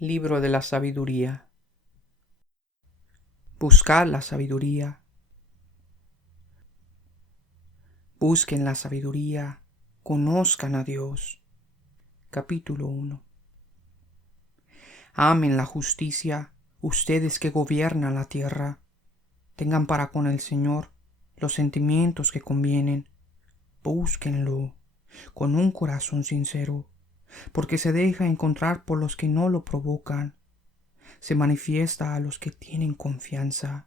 Libro de la sabiduría. Buscad la sabiduría. Busquen la sabiduría, conozcan a Dios. Capítulo 1. Amen la justicia, ustedes que gobiernan la tierra. Tengan para con el Señor los sentimientos que convienen. Búsquenlo con un corazón sincero, porque se deja encontrar por los que no lo provocan. Se manifiesta a los que tienen confianza.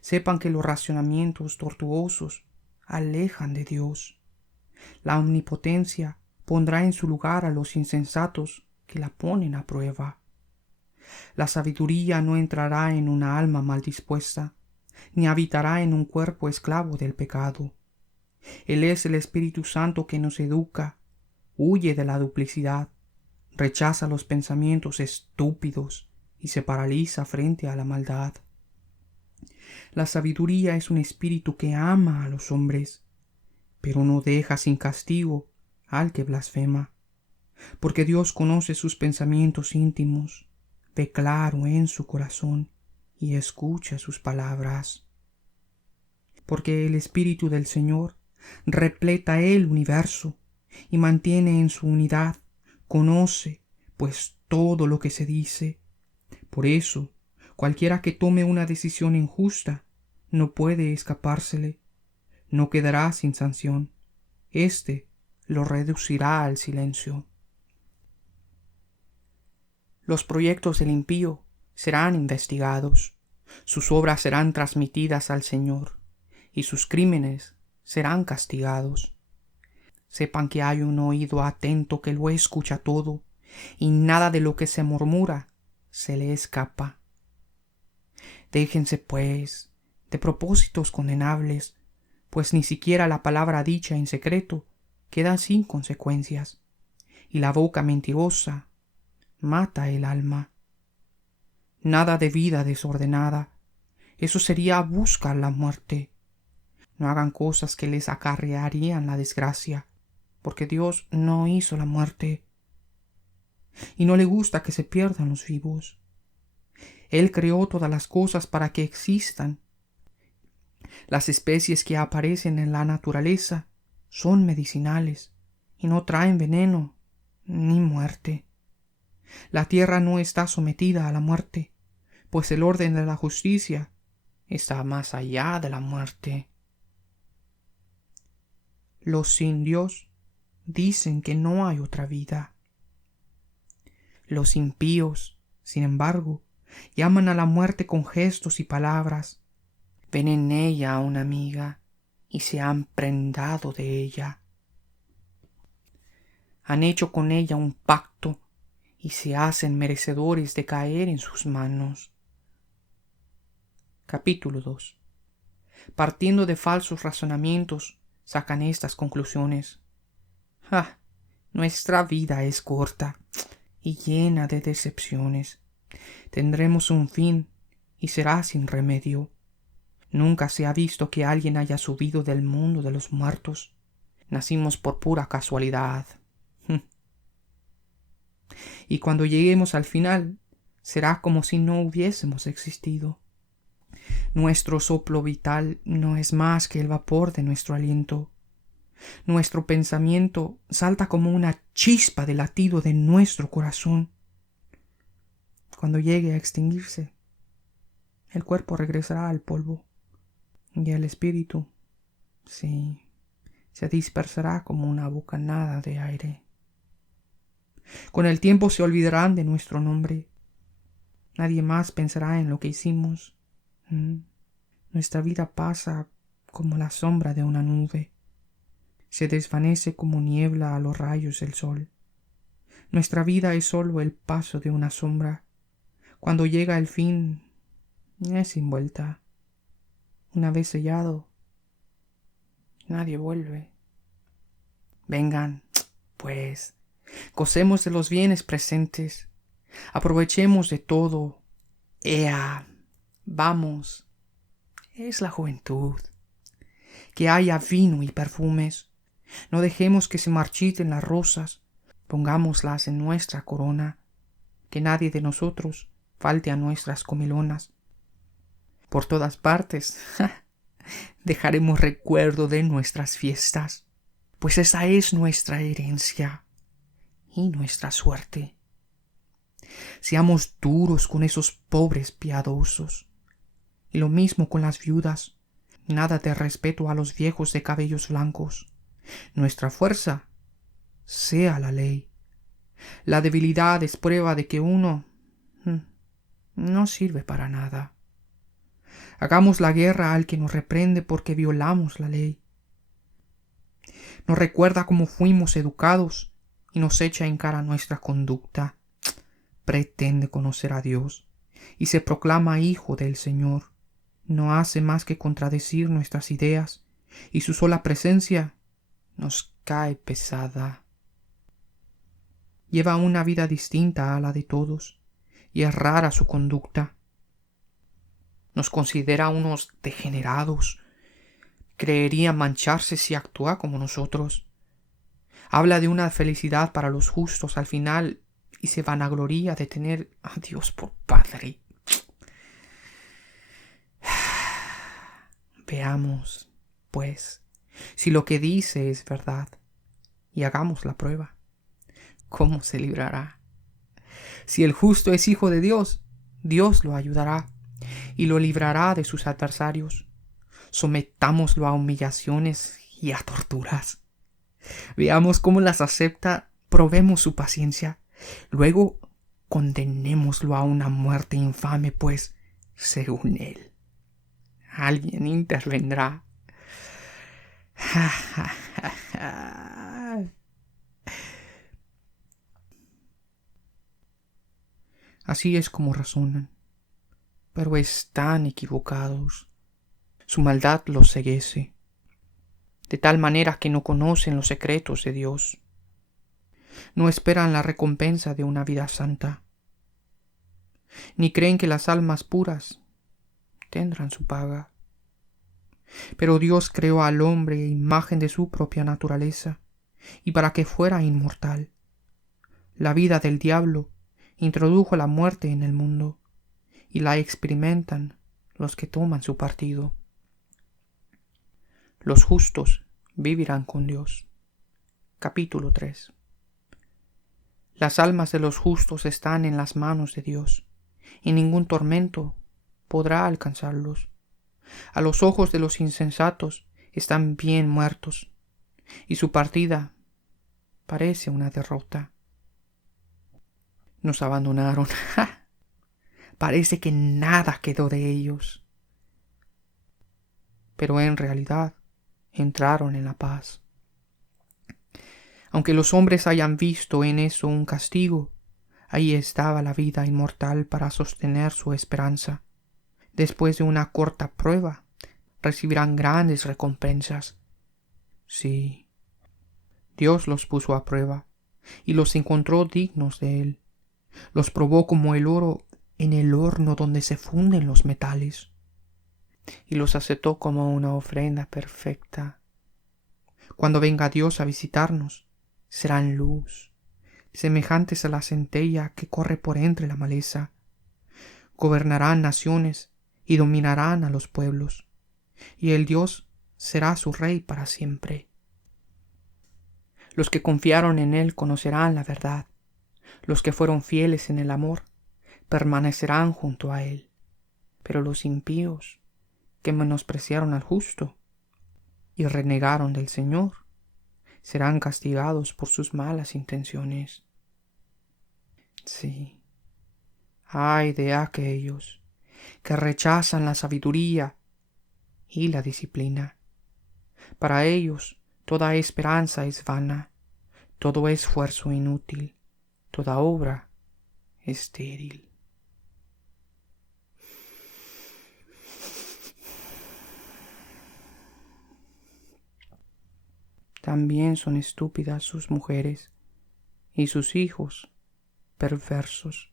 Sepan que los razonamientos tortuosos alejan de Dios. La omnipotencia pondrá en su lugar a los insensatos que la ponen a prueba. La sabiduría no entrará en una alma mal dispuesta, ni habitará en un cuerpo esclavo del pecado. Él es el Espíritu Santo que nos educa, huye de la duplicidad, rechaza los pensamientos estúpidos y se paraliza frente a la maldad. La sabiduría es un espíritu que ama a los hombres, pero no deja sin castigo al que blasfema, porque Dios conoce sus pensamientos íntimos, ve claro en su corazón y escucha sus palabras. Porque el Espíritu del Señor repleta el universo y mantiene en su unidad, conoce pues todo lo que se dice. Por eso, cualquiera que tome una decisión injusta no puede escapársele, no quedará sin sanción. Éste lo reducirá al silencio. Los proyectos del impío serán investigados, sus obras serán transmitidas al Señor, y sus crímenes serán castigados. Sepan que hay un oído atento que lo escucha todo, y nada de lo que se murmura se le escapa. Déjense, pues, de propósitos condenables, pues ni siquiera la palabra dicha en secreto queda sin consecuencias, y la boca mentirosa mata el alma. Nada de vida desordenada, eso sería buscar la muerte. No hagan cosas que les acarrearían la desgracia, porque Dios no hizo la muerte, y no le gusta que se pierdan los vivos. Él creó todas las cosas para que existan. Las especies que aparecen en la naturaleza son medicinales y no traen veneno ni muerte. La tierra no está sometida a la muerte, pues el orden de la justicia está más allá de la muerte. Los sin Dios dicen que no hay otra vida. Los impíos, sin embargo, llaman a la muerte con gestos y palabras. Ven en ella a una amiga y se han prendado de ella. Han hecho con ella un pacto y se hacen merecedores de caer en sus manos. Capítulo 2. Partiendo de falsos razonamientos, sacan estas conclusiones. Nuestra vida es corta y llena de decepciones. Tendremos un fin y será sin remedio. Nunca se ha visto que alguien haya subido del mundo de los muertos. Nacimos por pura casualidad. Y cuando lleguemos al final, será como si no hubiésemos existido. Nuestro soplo vital no es más que el vapor de nuestro aliento. Nuestro pensamiento salta como una chispa de latido de nuestro corazón. Cuando llegue a extinguirse, el cuerpo regresará al polvo y el espíritu, sí, se dispersará como una bocanada de aire. Con el tiempo se olvidarán de nuestro nombre. Nadie más pensará en lo que hicimos. Nuestra vida pasa como la sombra de una nube. Se desvanece como niebla a los rayos del sol. Nuestra vida es solo el paso de una sombra. Cuando llega el fin, es sin vuelta. Una vez sellado, nadie vuelve. Vengan, pues, gocemos de los bienes presentes. Aprovechemos de todo. ¡Ea! Vamos. Es la juventud. Que haya vino y perfumes. No dejemos que se marchiten las rosas. Pongámoslas en nuestra corona que nadie de nosotros falte a nuestras comilonas. Por todas partes dejaremos recuerdo de nuestras fiestas, pues esa es nuestra herencia y nuestra suerte. Seamos duros con esos pobres piadosos, y lo mismo con las viudas. Nada de respeto a los viejos de cabellos blancos. Nuestra fuerza sea la ley. La debilidad es prueba de que uno no sirve para nada. Hagamos la guerra al que nos reprende porque violamos la ley. Nos recuerda cómo fuimos educados y nos echa en cara nuestra conducta. Pretende conocer a Dios y se proclama hijo del Señor. No hace más que contradecir nuestras ideas y su sola presencia nos cae pesada. Lleva una vida distinta a la de todos y es rara su conducta. Nos considera unos degenerados. Creería mancharse si actúa como nosotros. Habla de una felicidad para los justos al final y se vanagloria de tener a Dios por Padre. Veamos, pues, si lo que dice es verdad, y hagamos la prueba. ¿Cómo se librará? Si el justo es hijo de Dios, Dios lo ayudará y lo librará de sus adversarios. Sometámoslo a humillaciones y a torturas. Veamos cómo las acepta, probemos su paciencia. Luego condenémoslo a una muerte infame, pues, según él, alguien intervendrá. Así es como razonan, pero están equivocados. Su maldad los ceguece, de tal manera que no conocen los secretos de Dios. No esperan la recompensa de una vida santa, ni creen que las almas puras tendrán su paga. Pero Dios creó al hombre a imagen de su propia naturaleza, y para que fuera inmortal. La vida del diablo introdujo la muerte en el mundo, y la experimentan los que toman su partido. Los justos vivirán con Dios. Capítulo 3. Las almas de los justos están en las manos de Dios, y ningún tormento podrá alcanzarlos. A los ojos de los insensatos están bien muertos, y su partida parece una derrota. Nos abandonaron. Parece que nada quedó de ellos. Pero en realidad entraron en la paz. Aunque los hombres hayan visto en eso un castigo, ahí estaba la vida inmortal para sostener su esperanza. Después de una corta prueba, recibirán grandes recompensas. Sí, Dios los puso a prueba y los encontró dignos de él. Los probó como el oro en el horno donde se funden los metales, y los aceptó como una ofrenda perfecta. Cuando venga Dios a visitarnos, serán luz, semejantes a la centella que corre por entre la maleza. Gobernarán naciones y dominarán a los pueblos, y el Dios será su rey para siempre. Los que confiaron en él conocerán la verdad. Los que fueron fieles en el amor permanecerán junto a él. Pero los impíos, que menospreciaron al justo y renegaron del Señor, serán castigados por sus malas intenciones. Sí, ay de aquellos que rechazan la sabiduría y la disciplina. Para ellos toda esperanza es vana, todo esfuerzo inútil, toda obra estéril. También son estúpidas sus mujeres y sus hijos perversos.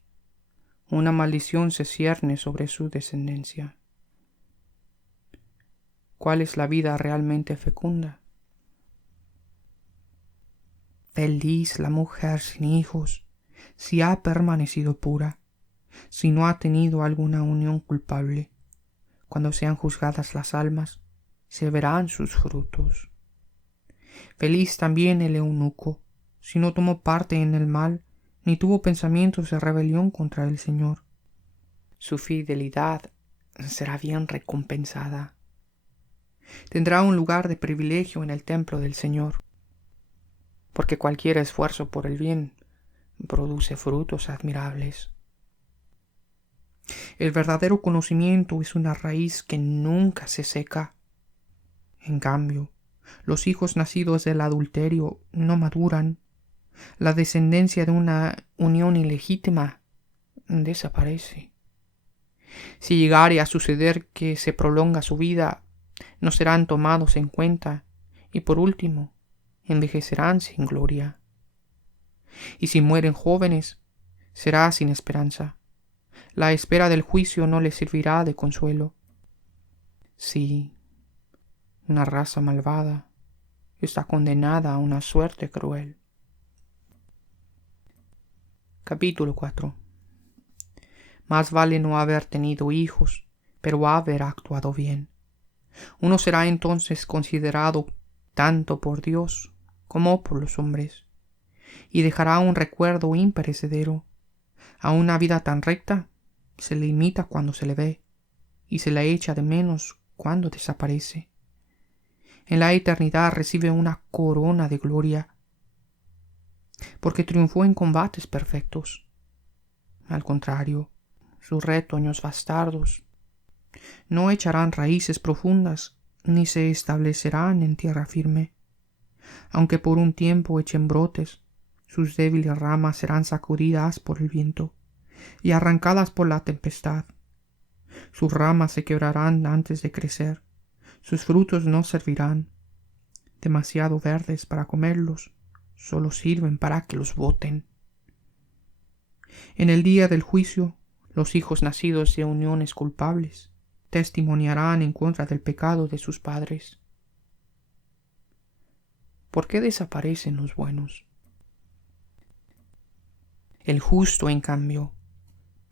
Una maldición se cierne sobre su descendencia. ¿Cuál es la vida realmente fecunda? Feliz la mujer sin hijos, si ha permanecido pura, si no ha tenido alguna unión culpable. Cuando sean juzgadas las almas, se verán sus frutos. Feliz también el eunuco, si no tomó parte en el mal, ni tuvo pensamientos de rebelión contra el Señor. Su fidelidad será bien recompensada. Tendrá un lugar de privilegio en el templo del Señor, porque cualquier esfuerzo por el bien produce frutos admirables. El verdadero conocimiento es una raíz que nunca se seca. En cambio, los hijos nacidos del adulterio no maduran. La descendencia de una unión ilegítima desaparece. Si llegare a suceder que se prolonga su vida, no serán tomados en cuenta y por último, envejecerán sin gloria. Y si mueren jóvenes, será sin esperanza. La espera del juicio no les servirá de consuelo. Sí, una raza malvada está condenada a una suerte cruel. Capítulo 4. Más vale no haber tenido hijos, pero haber actuado bien. Uno será entonces considerado tanto por Dios como por los hombres, y dejará un recuerdo imperecedero. A una vida tan recta se le imita cuando se le ve, y se la echa de menos cuando desaparece. En la eternidad recibe una corona de gloria, porque triunfó en combates perfectos. Al contrario, sus retoños bastardos no echarán raíces profundas, ni se establecerán en tierra firme. Aunque por un tiempo echen brotes, sus débiles ramas serán sacudidas por el viento y arrancadas por la tempestad. Sus ramas se quebrarán antes de crecer, sus frutos no servirán. Demasiado verdes para comerlos, solo sirven para que los boten. En el día del juicio, los hijos nacidos de uniones culpables testimoniarán en contra del pecado de sus padres. ¿Por qué desaparecen los buenos? El justo, en cambio,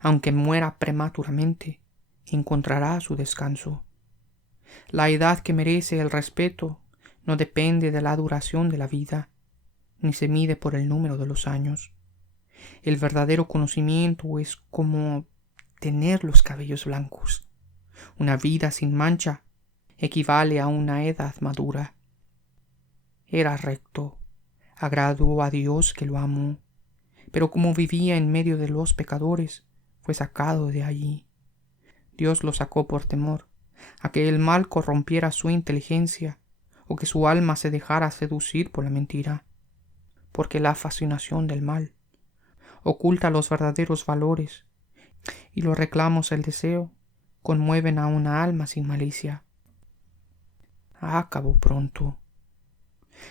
aunque muera prematuramente, encontrará su descanso. La edad que merece el respeto no depende de la duración de la vida, ni se mide por el número de los años. El verdadero conocimiento es como tener los cabellos blancos. Una vida sin mancha equivale a una edad madura. Era recto, agradó a Dios que lo amó, pero como vivía en medio de los pecadores, fue sacado de allí. Dios lo sacó por temor a que el mal corrompiera su inteligencia o que su alma se dejara seducir por la mentira, porque la fascinación del mal oculta los verdaderos valores y los reclamos del deseo conmueven a una alma sin malicia. Acabó pronto,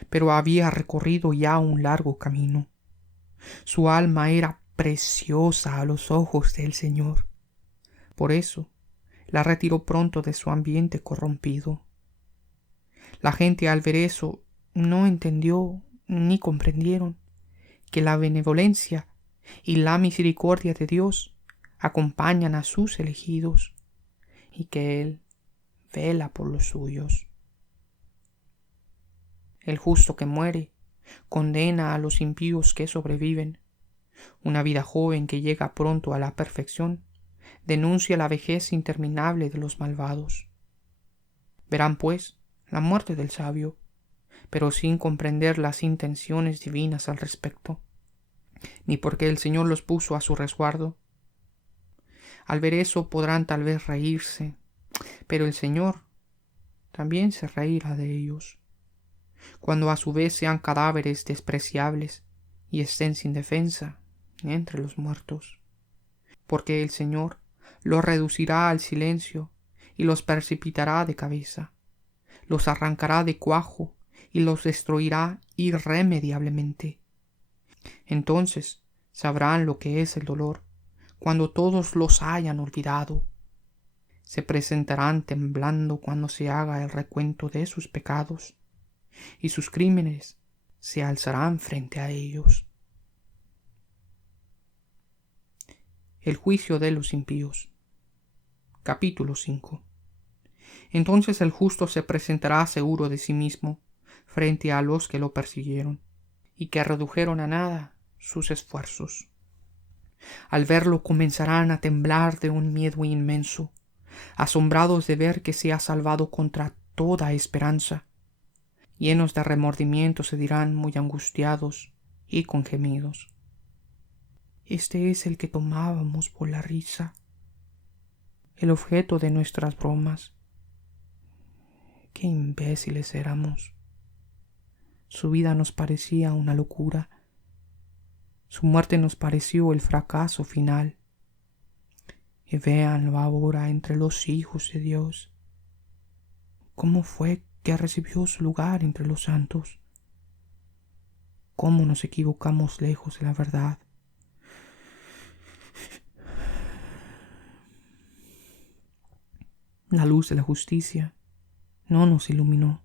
pero había recorrido ya un largo camino. Su alma era preciosa a los ojos del Señor. Por eso la retiró pronto de su ambiente corrompido. La gente al ver eso no entendió ni comprendieron que la benevolencia y la misericordia de Dios acompañan a sus elegidos y que Él vela por los suyos. El justo que muere condena a los impíos que sobreviven. Una vida joven que llega pronto a la perfección denuncia la vejez interminable de los malvados. Verán, pues, la muerte del sabio, pero sin comprender las intenciones divinas al respecto, ni porque el Señor los puso a su resguardo. Al ver eso podrán tal vez reírse, pero el Señor también se reirá de ellos, cuando a su vez sean cadáveres despreciables y estén sin defensa entre los muertos, porque el Señor los reducirá al silencio y los precipitará de cabeza, los arrancará de cuajo y los destruirá irremediablemente. Entonces sabrán lo que es el dolor, cuando todos los hayan olvidado. Se presentarán temblando cuando se haga el recuento de sus pecados, y sus crímenes se alzarán frente a ellos. El juicio de los impíos. Capítulo 5. Entonces el justo se presentará seguro de sí mismo frente a los que lo persiguieron y que redujeron a nada sus esfuerzos. Al verlo comenzarán a temblar de un miedo inmenso, asombrados de ver que se ha salvado contra toda esperanza. Llenos de remordimiento se dirán muy angustiados y con gemidos: este es el que tomábamos por la risa, el objeto de nuestras bromas. Qué imbéciles éramos. Su vida nos parecía una locura. Su muerte nos pareció el fracaso final. Y véanlo ahora entre los hijos de Dios. ¿Cómo fue que recibió su lugar entre los santos? ¿Cómo nos equivocamos lejos de la verdad? La luz de la justicia no nos iluminó.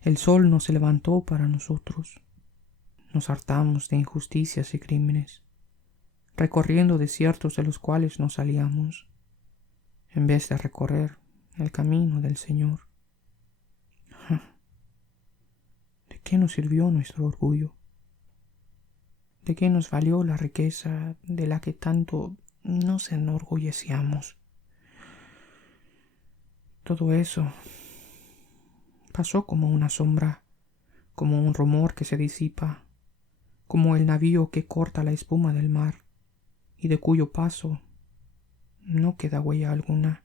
El sol no se levantó para nosotros. Nos hartamos de injusticias y crímenes, recorriendo desiertos de los cuales nos salíamos, en vez de recorrer el camino del Señor. ¿De qué nos sirvió nuestro orgullo? ¿De qué nos valió la riqueza de la que tanto nos enorgullecíamos? Todo eso pasó como una sombra, como un rumor que se disipa, como el navío que corta la espuma del mar y de cuyo paso no queda huella alguna,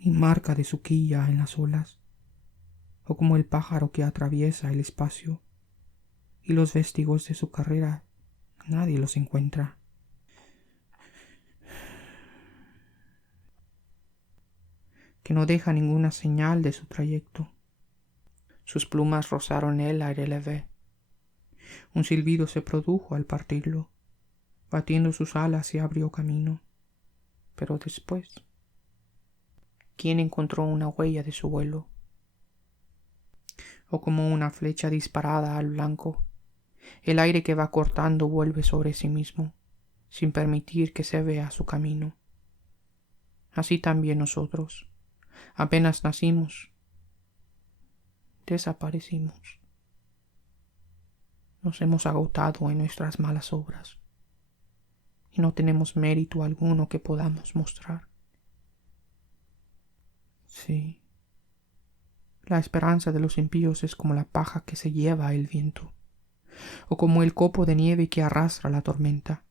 ni marca de su quilla en las olas, o como el pájaro que atraviesa el espacio y los vestigos de su carrera nadie los encuentra. Que no deja ninguna señal de su trayecto. Sus plumas rozaron el aire leve. Un silbido se produjo al partirlo. Batiendo sus alas se abrió camino. Pero después, ¿quién encontró una huella de su vuelo? O como una flecha disparada al blanco, el aire que va cortando vuelve sobre sí mismo, sin permitir que se vea su camino. Así también nosotros, apenas nacimos, desaparecimos. Nos hemos agotado en nuestras malas obras y no tenemos mérito alguno que podamos mostrar. Sí, la esperanza de los impíos es como la paja que se lleva el viento, o como el copo de nieve que arrastra la tormenta,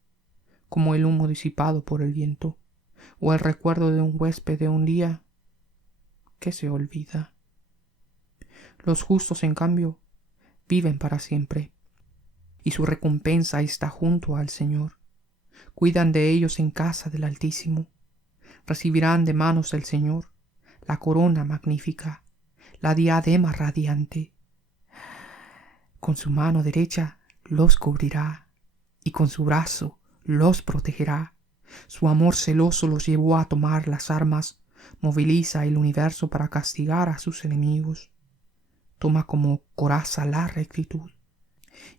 como el humo disipado por el viento, o el recuerdo de un huésped de un día que se olvida. Los justos, en cambio, viven para siempre, y su recompensa está junto al Señor. Cuidan de ellos en casa del Altísimo. Recibirán de manos del Señor la corona magnífica, la diadema radiante. Con su mano derecha los cubrirá, y con su brazo los protegerá. Su amor celoso los llevó a tomar las armas, moviliza el universo para castigar a sus enemigos. Toma como coraza la rectitud,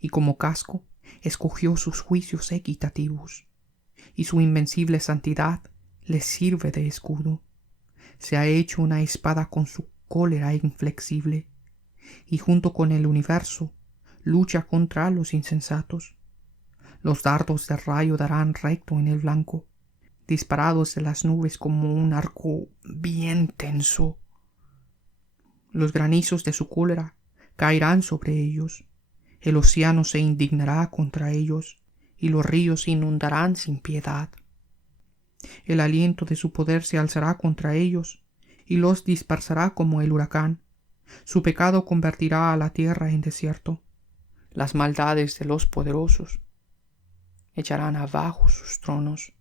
y como casco escogió sus juicios equitativos, y su invencible santidad les sirve de escudo. Se ha hecho una espada con su cólera inflexible, y junto con el universo lucha contra los insensatos. Los dardos de rayo darán recto en el blanco, disparados de las nubes como un arco bien tenso. Los granizos de su cólera caerán sobre ellos, el océano se indignará contra ellos, y los ríos se inundarán sin piedad. El aliento de su poder se alzará contra ellos, y los dispersará como el huracán. Su pecado convertirá a la tierra en desierto. Las maldades de los poderosos echarán abajo sus tronos.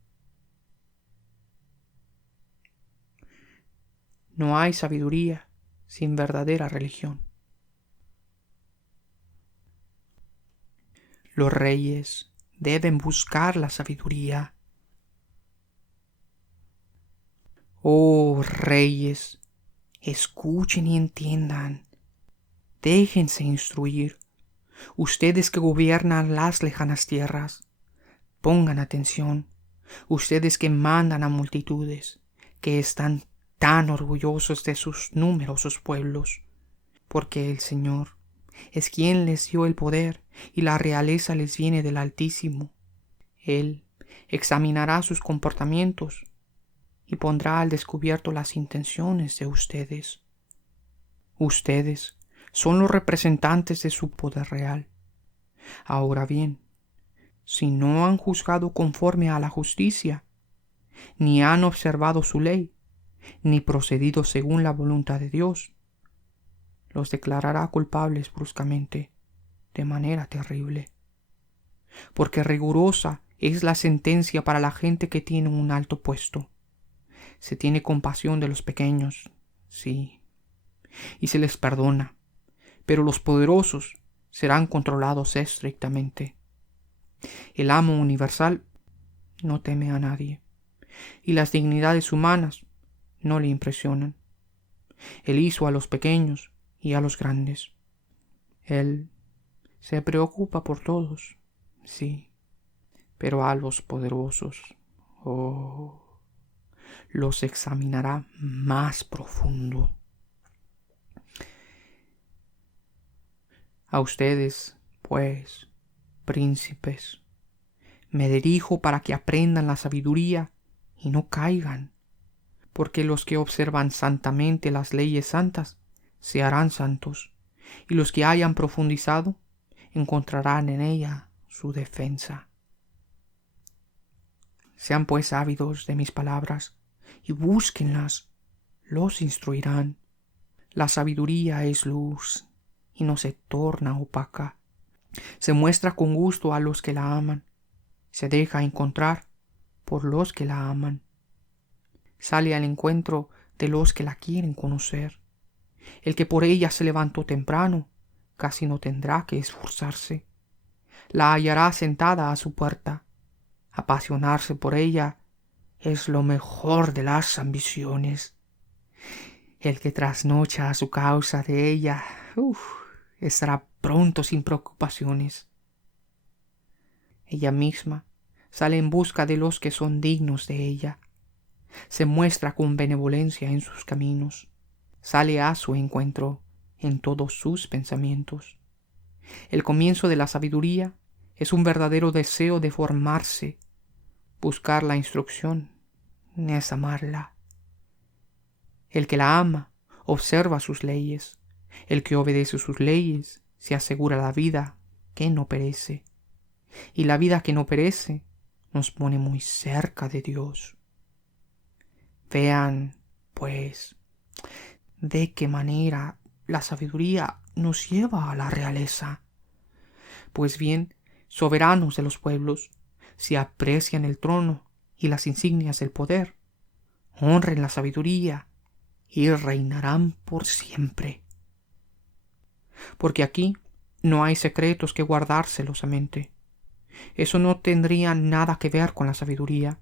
No hay sabiduría sin verdadera religión. Los reyes deben buscar la sabiduría. Oh reyes, escuchen y entiendan. Déjense instruir. Ustedes que gobiernan las lejanas tierras, Pongan atención, ustedes que mandan a multitudes, que están tan orgullosos de sus numerosos pueblos, porque el Señor es quien les dio el poder y la realeza les viene del Altísimo. Él examinará sus comportamientos y pondrá al descubierto las intenciones de ustedes. Ustedes son los representantes de su poder real. Ahora bien, si no han juzgado conforme a la justicia, ni han observado su ley, ni procedido según la voluntad de Dios, los declarará culpables bruscamente, de manera terrible. Porque rigurosa es la sentencia para la gente que tiene un alto puesto. Se tiene compasión de los pequeños, sí, y se les perdona, pero los poderosos serán controlados estrictamente. El amo universal no teme a nadie, y las dignidades humanas no le impresionan. Él hizo a los pequeños y a los grandes. Él se preocupa por todos, sí, pero a los poderosos, los examinará más profundo. A ustedes, pues, príncipes, me dirijo para que aprendan la sabiduría y no caigan, porque los que observan santamente las leyes santas se harán santos, y los que hayan profundizado encontrarán en ella su defensa. Sean pues ávidos de mis palabras y búsquenlas, los instruirán. La sabiduría es luz y no se torna opaca. Se muestra con gusto a los que la aman, se deja encontrar por los que la aman. Sale al encuentro de los que la quieren conocer. El que por ella se levantó temprano, casi no tendrá que esforzarse. La hallará sentada a su puerta. Apasionarse por ella es lo mejor de las ambiciones. El que trasnocha a su causa de ella, estará pronto sin preocupaciones. Ella misma sale en busca de los que son dignos de ella. Se muestra con benevolencia en sus caminos. Sale a su encuentro en todos sus pensamientos. El comienzo de la sabiduría es un verdadero deseo de formarse. Buscar la instrucción es amarla. El que la ama observa sus leyes. El que obedece sus leyes se asegura la vida que no perece. Y la vida que no perece nos pone muy cerca de Dios. Vean, pues, de qué manera la sabiduría nos lleva a la realeza. Pues bien, soberanos de los pueblos, si aprecian el trono y las insignias del poder, honren la sabiduría y reinarán por siempre. Porque aquí no hay secretos que guardar celosamente. Eso no tendría nada que ver con la sabiduría.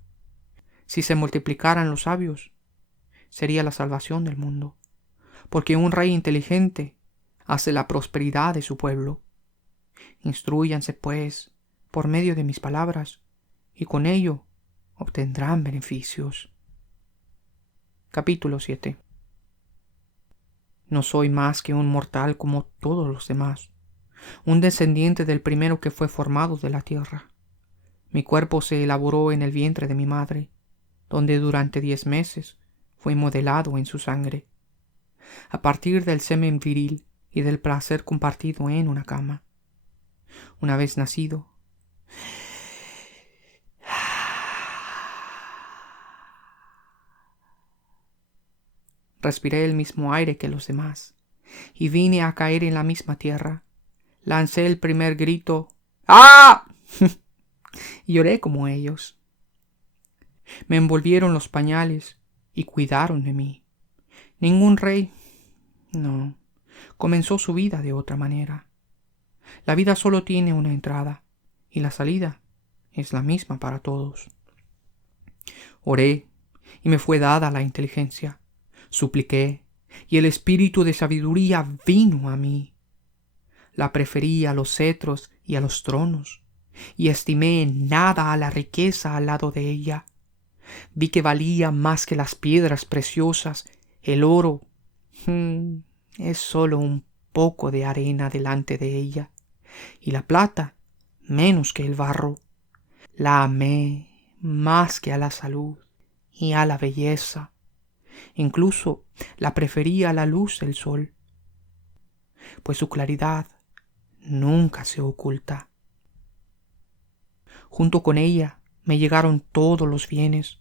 Si se multiplicaran los sabios, sería la salvación del mundo. Porque un rey inteligente hace la prosperidad de su pueblo. Instrúyanse, pues, por medio de mis palabras, y con ello obtendrán beneficios. Capítulo 7. No soy más que un mortal como todos los demás, un descendiente del primero que fue formado de la tierra. Mi cuerpo se elaboró en el vientre de mi madre, donde durante 10 meses fui modelado en su sangre, a partir del semen viril y del placer compartido en una cama. Una vez nacido, respiré el mismo aire que los demás, y vine a caer en la misma tierra. Lancé el primer grito, ¡ah! Y lloré como ellos. Me envolvieron los pañales y cuidaron de mí. Ningún rey, no, comenzó su vida de otra manera. La vida solo tiene una entrada, y la salida es la misma para todos. Oré, y me fue dada la inteligencia. Supliqué, y el espíritu de sabiduría vino a mí. La preferí a los cetros y a los tronos, y estimé en nada a la riqueza al lado de ella. Vi que valía más que las piedras preciosas. El oro es solo un poco de arena delante de ella, y la plata menos que el barro. La amé más que a la salud y a la belleza. Incluso la prefería a la luz del sol, pues su claridad nunca se oculta. Junto con ella me llegaron todos los bienes.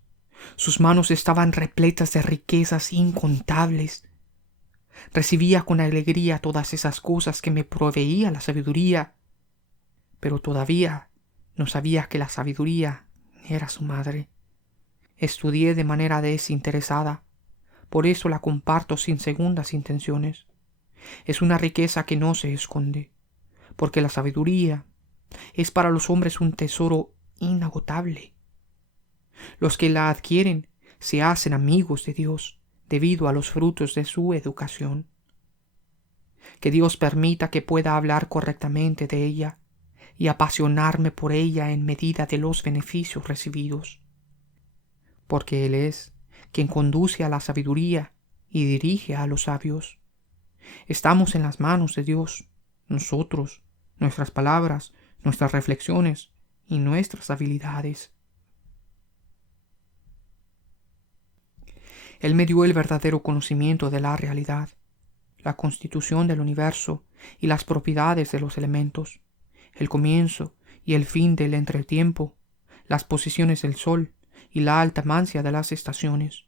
Sus manos estaban repletas de riquezas incontables. Recibía con alegría todas esas cosas que me proveía la sabiduría, pero todavía no sabía que la sabiduría era su madre. Estudié de manera desinteresada, por eso la comparto sin segundas intenciones. Es una riqueza que no se esconde, porque la sabiduría es para los hombres un tesoro inagotable. Los que la adquieren se hacen amigos de Dios debido a los frutos de su educación. Que Dios permita que pueda hablar correctamente de ella y apasionarme por ella en medida de los beneficios recibidos, porque Él es quien conduce a la sabiduría y dirige a los sabios. Estamos en las manos de Dios, nosotros, nuestras palabras, nuestras reflexiones y nuestras habilidades. Él me dio el verdadero conocimiento de la realidad, la constitución del universo y las propiedades de los elementos, el comienzo y el fin del entretiempo, las posiciones del sol y la altamancia de las estaciones,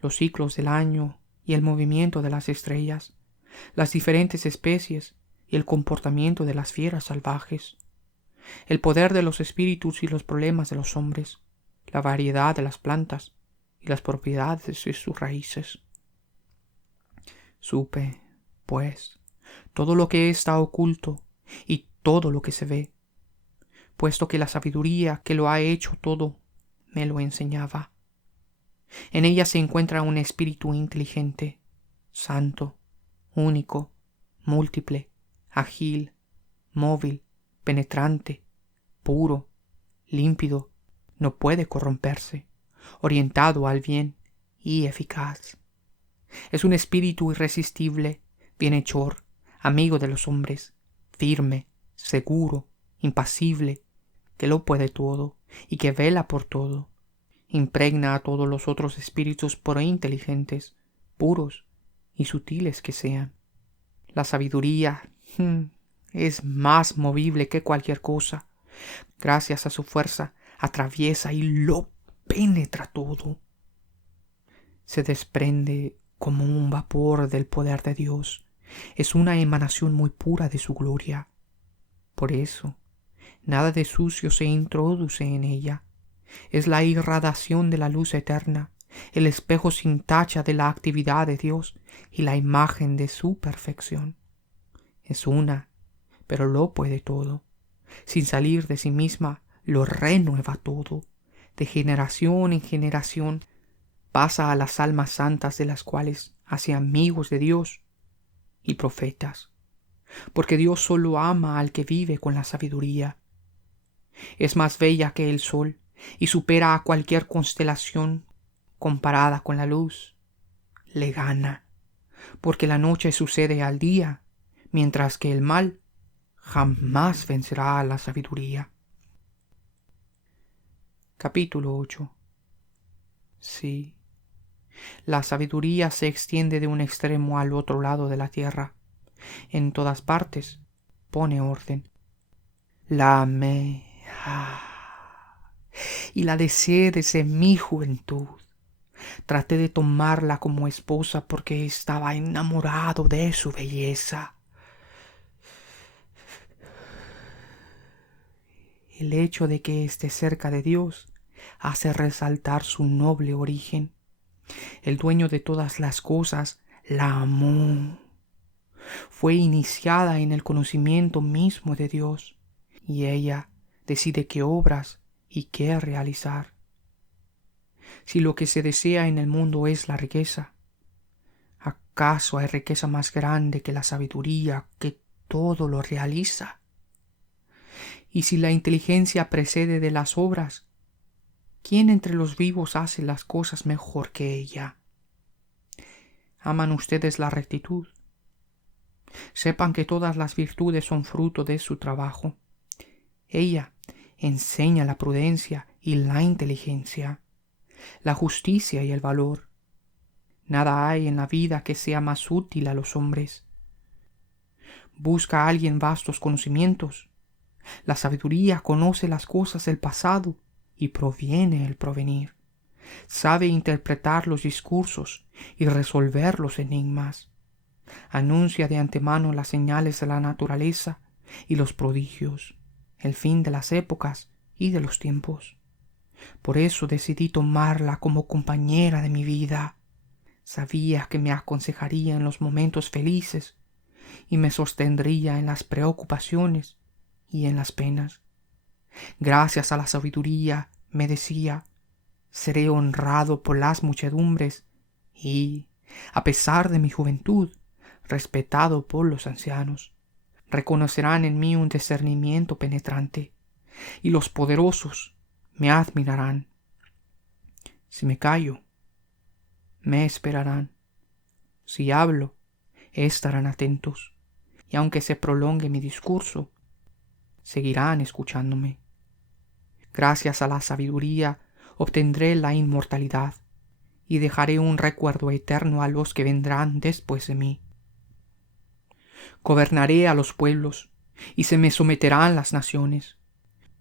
los ciclos del año y el movimiento de las estrellas, las diferentes especies y el comportamiento de las fieras salvajes, el poder de los espíritus y los problemas de los hombres, la variedad de las plantas y las propiedades de sus raíces. Supe, pues, todo lo que está oculto y todo lo que se ve, puesto que la sabiduría que lo ha hecho todo me lo enseñaba. En ella se encuentra un espíritu inteligente, santo, único, múltiple, ágil, móvil, penetrante, puro, límpido, no puede corromperse, orientado al bien y eficaz. Es un espíritu irresistible, bienhechor, amigo de los hombres, firme, seguro, impasible, que lo puede todo y que vela por todo. Impregna a todos los otros espíritus por inteligentes, puros y sutiles que sean. La sabiduría es más movible que cualquier cosa. Gracias a su fuerza, atraviesa y lo penetra todo. Se desprende como un vapor del poder de Dios. Es una emanación muy pura de su gloria. Por eso, nada de sucio se introduce en ella. Es la irradiación de la luz eterna, el espejo sin tacha de la actividad de Dios y la imagen de su perfección. Es una, pero lo puede todo. Sin salir de sí misma, lo renueva todo. De generación en generación, pasa a las almas santas de las cuales hace amigos de Dios y profetas. Porque Dios solo ama al que vive con la sabiduría. Es más bella que el sol y supera a cualquier constelación comparada con la luz. Le gana, porque la noche sucede al día, mientras que el mal jamás vencerá a la sabiduría. Capítulo 8. Sí, la sabiduría se extiende de un extremo al otro lado de la tierra. En todas partes pone orden. La amé y la deseé desde mi juventud. Traté de tomarla como esposa porque estaba enamorado de su belleza. El hecho de que esté cerca de Dios hace resaltar su noble origen. El dueño de todas las cosas la amó. Fue iniciada en el conocimiento mismo de Dios, y ella decide qué obras y qué realizar. Si lo que se desea en el mundo es la riqueza, ¿acaso hay riqueza más grande que la sabiduría que todo lo realiza? Y si la inteligencia precede de las obras, ¿quién entre los vivos hace las cosas mejor que ella? ¿Aman ustedes la rectitud? Sepan que todas las virtudes son fruto de su trabajo. Ella enseña la prudencia y la inteligencia, la justicia y el valor. Nada hay en la vida que sea más útil a los hombres. Busca a alguien vastos conocimientos. La sabiduría conoce las cosas del pasado y proviene el provenir. Sabe interpretar los discursos y resolver los enigmas. Anuncia de antemano las señales de la naturaleza y los prodigios, el fin de las épocas y de los tiempos. Por eso decidí tomarla como compañera de mi vida. Sabía que me aconsejaría en los momentos felices y me sostendría en las preocupaciones y en las penas. Gracias a la sabiduría, me decía, seré honrado por las muchedumbres y, a pesar de mi juventud, respetado por los ancianos. Reconocerán en mí un discernimiento penetrante, y los poderosos me admirarán. Si me callo, me esperarán. Si hablo, estarán atentos, y aunque se prolongue mi discurso, seguirán escuchándome. Gracias a la sabiduría obtendré la inmortalidad, y dejaré un recuerdo eterno a los que vendrán después de mí. Gobernaré a los pueblos, y se me someterán las naciones.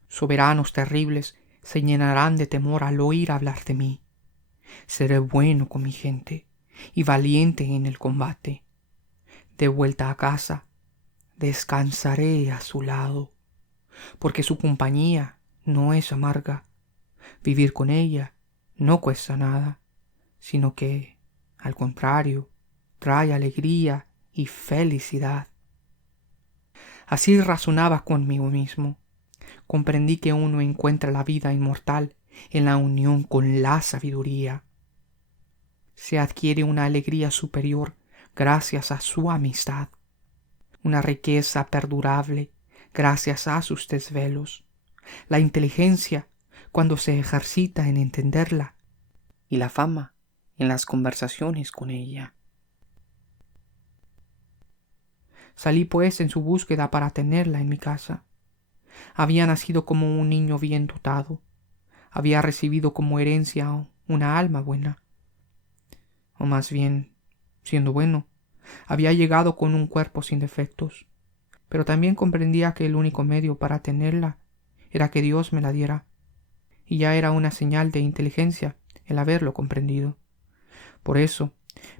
Soberanos terribles se llenarán de temor al oír hablar de mí. Seré bueno con mi gente, y valiente en el combate. De vuelta a casa, descansaré a su lado, porque su compañía no es amarga. Vivir con ella no cuesta nada, sino que, al contrario, trae alegría y felicidad. Así razonaba conmigo mismo. Comprendí que uno encuentra la vida inmortal en la unión con la sabiduría. Se adquiere una alegría superior gracias a su amistad, una riqueza perdurable gracias a sus desvelos, la inteligencia cuando se ejercita en entenderla y la fama en las conversaciones con ella. Salí pues en su búsqueda para tenerla en mi casa. Había nacido como un niño bien dotado. Había recibido como herencia una alma buena. O más bien, siendo bueno, había llegado con un cuerpo sin defectos. Pero también comprendía que el único medio para tenerla era que Dios me la diera. Y ya era una señal de inteligencia el haberlo comprendido. Por eso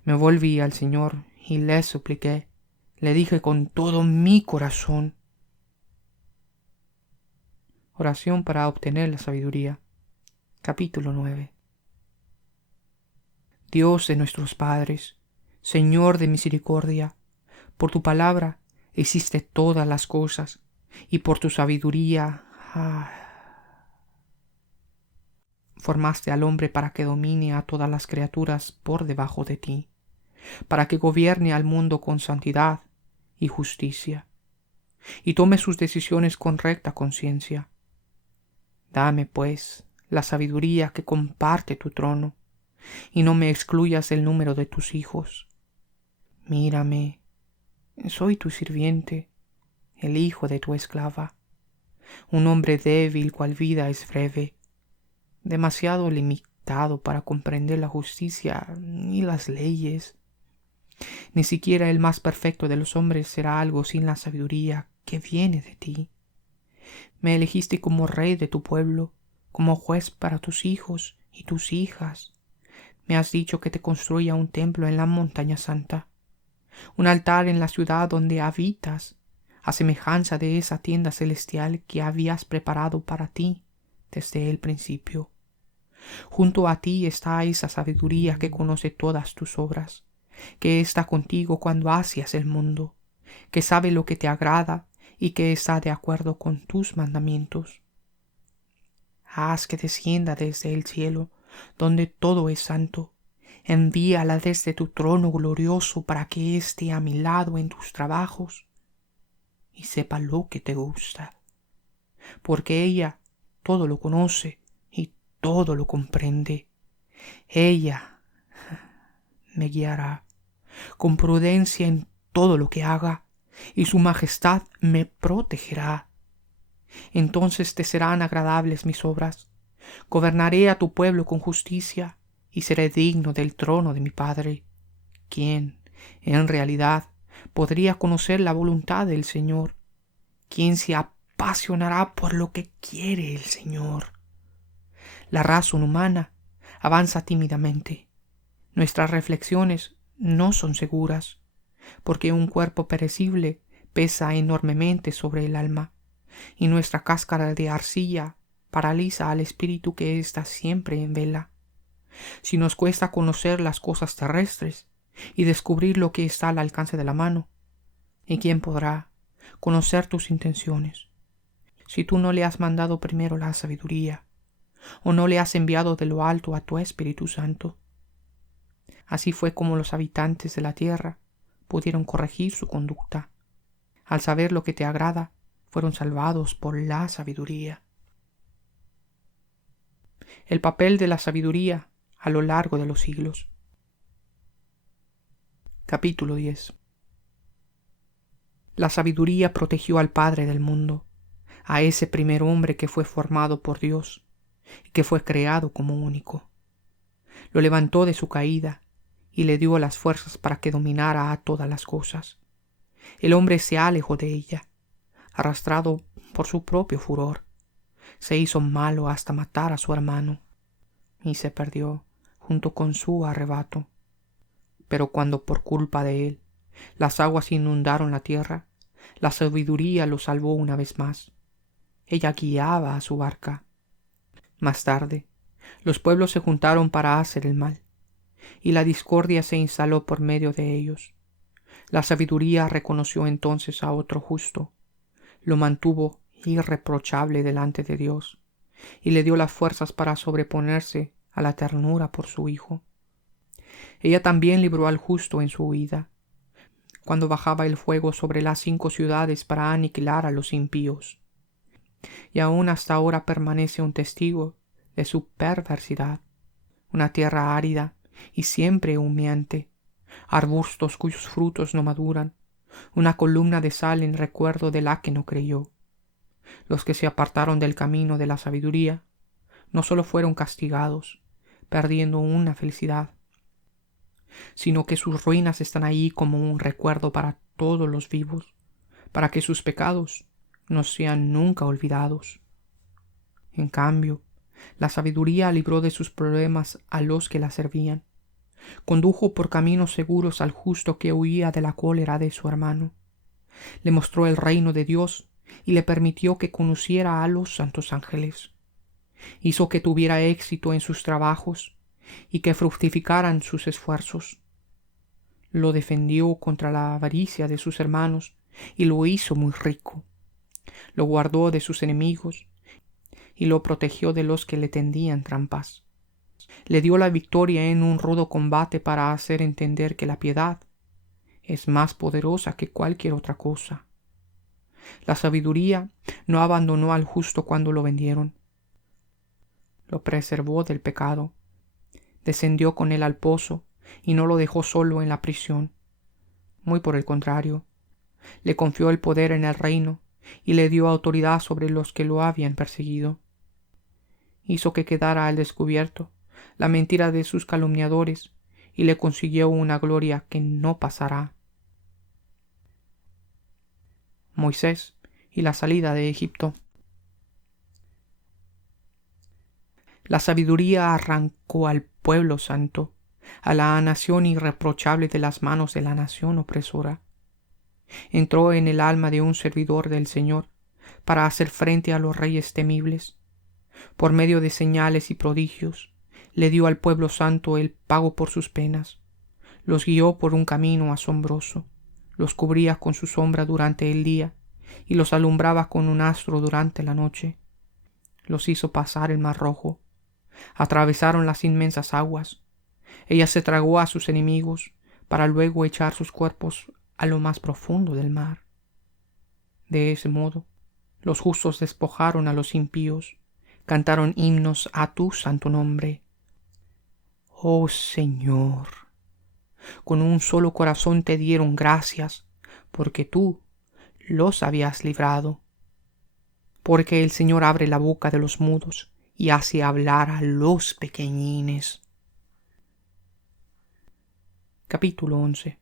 me volví al Señor y le supliqué. Le dije con todo mi corazón. Oración para obtener la sabiduría. Capítulo 9. Dios de nuestros padres, Señor de misericordia, por tu palabra hiciste todas las cosas, y por tu sabiduría formaste al hombre para que domine a todas las criaturas por debajo de ti, para que gobierne al mundo con santidad y justicia, y tome sus decisiones con recta conciencia. Dame, pues, la sabiduría que comparte tu trono, y no me excluyas del número de tus hijos. Mírame, soy tu sirviente, el hijo de tu esclava, un hombre débil cual vida es breve, demasiado limitado para comprender la justicia y las leyes. Ni siquiera el más perfecto de los hombres será algo sin la sabiduría que viene de ti. Me elegiste como rey de tu pueblo, como juez para tus hijos y tus hijas. Me has dicho que te construya un templo en la montaña santa, un altar en la ciudad donde habitas, a semejanza de esa tienda celestial que habías preparado para ti desde el principio. Junto a ti está esa sabiduría que conoce todas tus obras, que está contigo cuando haces el mundo, que sabe lo que te agrada y que está de acuerdo con tus mandamientos. Haz que descienda desde el cielo, donde todo es santo. Envíala desde tu trono glorioso para que esté a mi lado en tus trabajos y sepa lo que te gusta. porque ella todo lo conoce y todo lo comprende. Ella me guiará con prudencia en todo lo que haga, y su majestad me protegerá. Entonces te serán agradables mis obras. Gobernaré a tu pueblo con justicia, y seré digno del trono de mi Padre. ¿Quién, en realidad, podría conocer la voluntad del Señor? ¿Quién se apasionará por lo que quiere el Señor? La razón humana avanza tímidamente. Nuestras reflexiones no son seguras, porque un cuerpo perecible pesa enormemente sobre el alma, y nuestra cáscara de arcilla paraliza al espíritu que está siempre en vela. Si nos cuesta conocer las cosas terrestres y descubrir lo que está al alcance de la mano, ¿y quién podrá conocer tus intenciones? Si tú no le has mandado primero la sabiduría, o no le has enviado de lo alto a tu Espíritu Santo. Así fue como los habitantes de la tierra pudieron corregir su conducta. Al saber lo que te agrada, fueron salvados por la sabiduría. El papel de la sabiduría a lo largo de los siglos. Capítulo 10. La sabiduría protegió al Padre del mundo, a ese primer hombre que fue formado por Dios y que fue creado como único. Lo levantó de su caída y le dio las fuerzas para que dominara a todas las cosas. El hombre se alejó de ella, arrastrado por su propio furor. Se hizo malo hasta matar a su hermano, y se perdió junto con su arrebato. Pero cuando por culpa de él las aguas inundaron la tierra, la sabiduría lo salvó una vez más. Ella guiaba a su barca. Más tarde, los pueblos se juntaron para hacer el mal, y la discordia se instaló por medio de ellos. La sabiduría reconoció entonces a otro justo, lo mantuvo irreprochable delante de Dios, y le dio las fuerzas para sobreponerse a la ternura por su Hijo. Ella también libró al justo en su huida, cuando bajaba el fuego sobre las 5 ciudades para aniquilar a los impíos. Y aún hasta ahora permanece un testigo de su perversidad, una tierra árida y siempre humeante, arbustos cuyos frutos no maduran, una columna de sal en recuerdo de la que no creyó. Los que se apartaron del camino de la sabiduría no solo fueron castigados, perdiendo una felicidad, sino que sus ruinas están allí como un recuerdo para todos los vivos, para que sus pecados no sean nunca olvidados. En cambio, la sabiduría libró de sus problemas a los que la servían. Condujo por caminos seguros al justo que huía de la cólera de su hermano. Le mostró el reino de Dios y le permitió que conociera a los santos ángeles. Hizo que tuviera éxito en sus trabajos y que fructificaran sus esfuerzos. Lo defendió contra la avaricia de sus hermanos y lo hizo muy rico. Lo guardó de sus enemigos y lo protegió de los que le tendían trampas. Le dio la victoria en un rudo combate para hacer entender que la piedad es más poderosa que cualquier otra cosa. La sabiduría no abandonó al justo cuando lo vendieron. Lo preservó del pecado, descendió con él al pozo y no lo dejó solo en la prisión. Muy por el contrario, le confió el poder en el reino y le dio autoridad sobre los que lo habían perseguido. Hizo que quedara al descubierto la mentira de sus calumniadores y le consiguió una gloria que no pasará. Moisés y la salida de Egipto. La sabiduría arrancó al pueblo santo, a la nación irreprochable de las manos de la nación opresora. Entró en el alma de un servidor del Señor para hacer frente a los reyes temibles. Por medio de señales y prodigios, le dio al pueblo santo el pago por sus penas. Los guió por un camino asombroso, los cubría con su sombra durante el día y los alumbraba con un astro durante la noche. Los hizo pasar el mar rojo, atravesaron las inmensas aguas. Ella se tragó a sus enemigos para luego echar sus cuerpos a lo más profundo del mar. De ese modo, Los justos despojaron a los impíos, cantaron himnos a tu santo nombre. Oh Señor, con un solo corazón te dieron gracias, porque tú los habías librado. Porque el Señor abre la boca de los mudos y hace hablar a los pequeñines. Capítulo 11.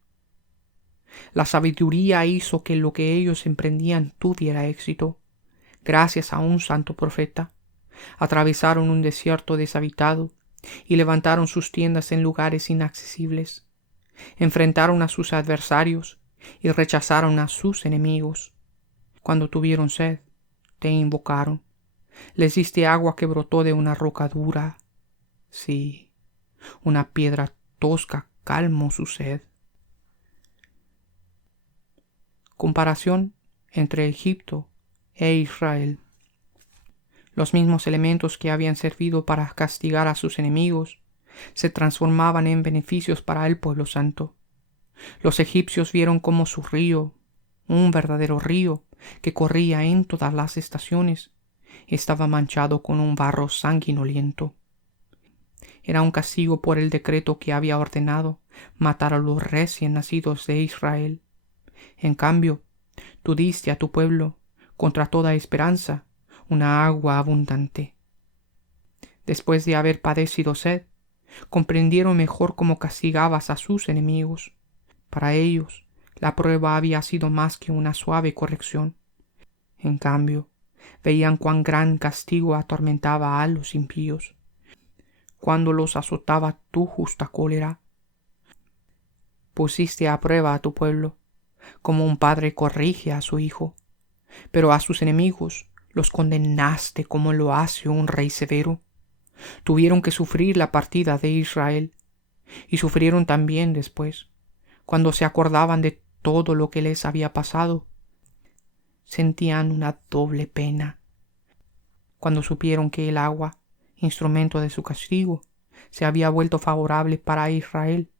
La sabiduría hizo que lo que ellos emprendían tuviera éxito. Gracias a un santo profeta, atravesaron un desierto deshabitado y levantaron sus tiendas en lugares inaccesibles. Enfrentaron a sus adversarios y rechazaron a sus enemigos. Cuando tuvieron sed, te invocaron. Les diste agua que brotó de una roca dura. Sí, una piedra tosca calmó su sed. Comparación entre Egipto e Israel. Los mismos elementos que habían servido para castigar a sus enemigos se transformaban en beneficios para el pueblo santo. Los egipcios vieron cómo su río, un verdadero río que corría en todas las estaciones, estaba manchado con un barro sanguinoliento. Era un castigo por el decreto que había ordenado matar a los recién nacidos de Israel. En cambio, tú diste a tu pueblo, contra toda esperanza, una agua abundante. Después de haber padecido sed, comprendieron mejor cómo castigabas a sus enemigos. Para ellos, la prueba había sido más que una suave corrección. En cambio, veían cuán gran castigo atormentaba a los impíos, cuando los azotaba tu justa cólera. Pusiste a prueba a tu pueblo, como un padre corrige a su hijo, pero a sus enemigos los condenaste como lo hace un rey severo. Tuvieron que sufrir la partida de Israel, y sufrieron también después, cuando se acordaban de todo lo que les había pasado. Sentían una doble pena. Cuando supieron que el agua, instrumento de su castigo, se había vuelto favorable para Israel,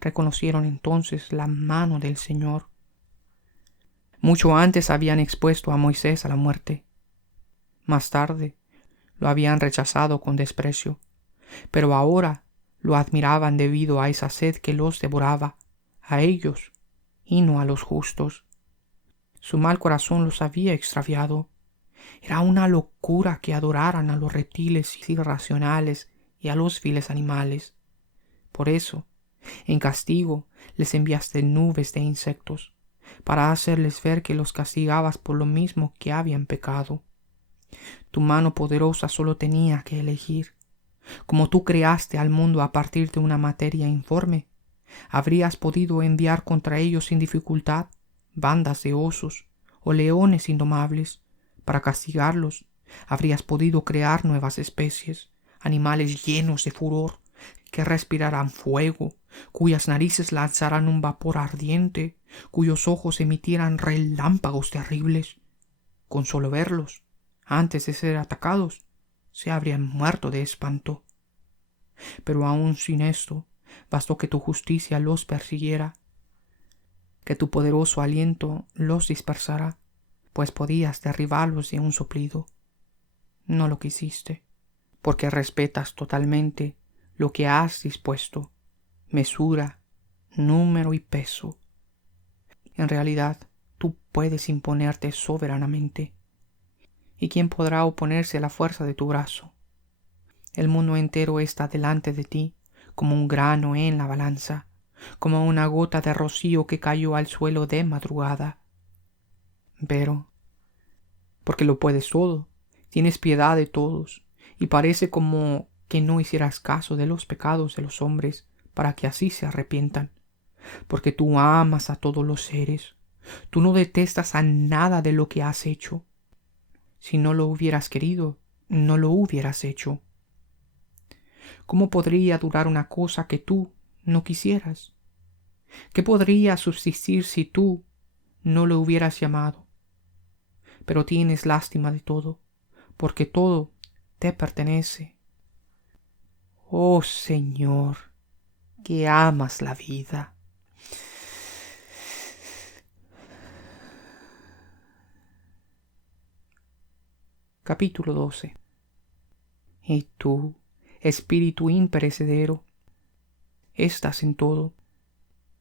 reconocieron entonces la mano del Señor. Mucho antes habían expuesto a Moisés a la muerte. Más tarde lo habían rechazado con desprecio, pero ahora lo admiraban debido a esa sed que los devoraba, a ellos y no a los justos. Su mal corazón los había extraviado. Era una locura que adoraran a los reptiles irracionales y a los viles animales. Por eso, en castigo, les enviaste nubes de insectos, para hacerles ver que los castigabas por lo mismo que habían pecado. Tu mano poderosa solo tenía que elegir. Como tú creaste al mundo a partir de una materia informe, habrías podido enviar contra ellos sin dificultad bandas de osos o leones indomables. Para castigarlos, habrías podido crear nuevas especies, animales llenos de furor, que respirarán fuego, cuyas narices lanzarán un vapor ardiente, cuyos ojos emitieran relámpagos terribles. Con solo verlos, antes de ser atacados, se habrían muerto de espanto. Pero aun sin esto, bastó que tu justicia los persiguiera, que tu poderoso aliento los dispersara, pues podías derribarlos de un soplido. No lo quisiste, porque respetas totalmente lo que has dispuesto, mesura, número y peso. En realidad, tú puedes imponerte soberanamente. ¿Y quién podrá oponerse a la fuerza de tu brazo? El mundo entero está delante de ti, como un grano en la balanza, como una gota de rocío que cayó al suelo de madrugada. Pero, porque lo puedes todo, tienes piedad de todos, y parece como que no hicieras caso de los pecados de los hombres, para que así se arrepientan. Porque tú amas a todos los seres, tú no detestas a nada de lo que has hecho. Si no lo hubieras querido, no lo hubieras hecho. ¿Cómo podría durar una cosa que tú no quisieras? ¿Qué podría subsistir si tú no lo hubieras llamado? Pero tienes lástima de todo, porque todo te pertenece. Oh Señor, que amas la vida. Capítulo 12. Y tú, espíritu imperecedero, estás en todo.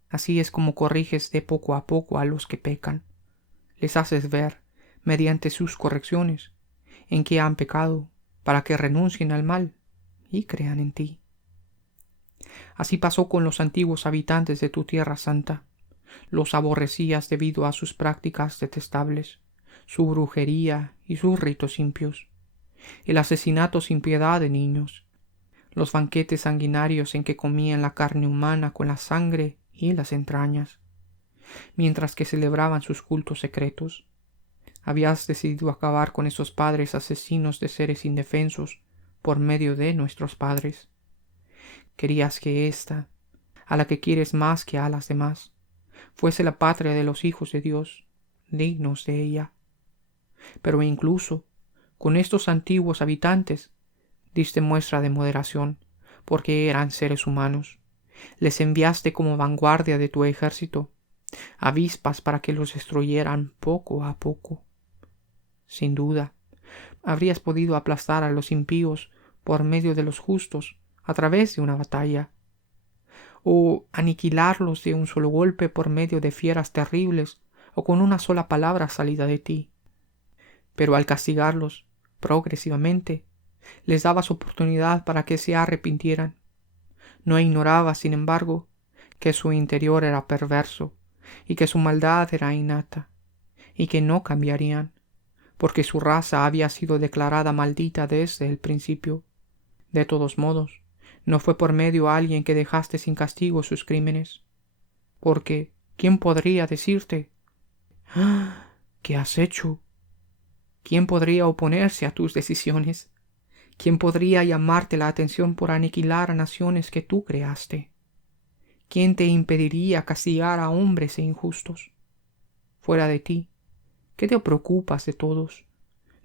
Así es como corriges de poco a poco a los que pecan. Les haces ver, mediante sus correcciones, en qué han pecado, para que renuncien al mal y crean en ti. Así pasó con los antiguos habitantes de tu tierra santa. Los aborrecías debido a sus prácticas detestables, su brujería y sus ritos impios, el asesinato sin piedad de niños, los banquetes sanguinarios en que comían la carne humana con la sangre y las entrañas, mientras que celebraban sus cultos secretos. Habías decidido acabar con esos padres asesinos de seres indefensos por medio de nuestros padres. Querías que ésta, a la que quieres más que a las demás, fuese la patria de los hijos de Dios, dignos de ella. Pero incluso con estos antiguos habitantes diste muestra de moderación, porque eran seres humanos. Les enviaste como vanguardia de tu ejército, avispas para que los destruyeran poco a poco. Sin duda, habrías podido aplastar a los impíos por medio de los justos a través de una batalla, o aniquilarlos de un solo golpe por medio de fieras terribles o con una sola palabra salida de ti. Pero al castigarlos progresivamente, les dabas oportunidad para que se arrepintieran. No ignorabas, sin embargo, que su interior era perverso y que su maldad era innata, y que no cambiarían, porque su raza había sido declarada maldita desde el principio. De todos modos, no fue por medio de alguien que dejaste sin castigo sus crímenes, porque ¿quién podría decirte: «¡Ah! ¿Qué has hecho?» ¿Quién podría oponerse a tus decisiones? ¿Quién podría llamarte la atención por aniquilar a naciones que tú creaste? ¿Quién te impediría castigar a hombres injustos? Fuera de ti, ¿qué te preocupas de todos?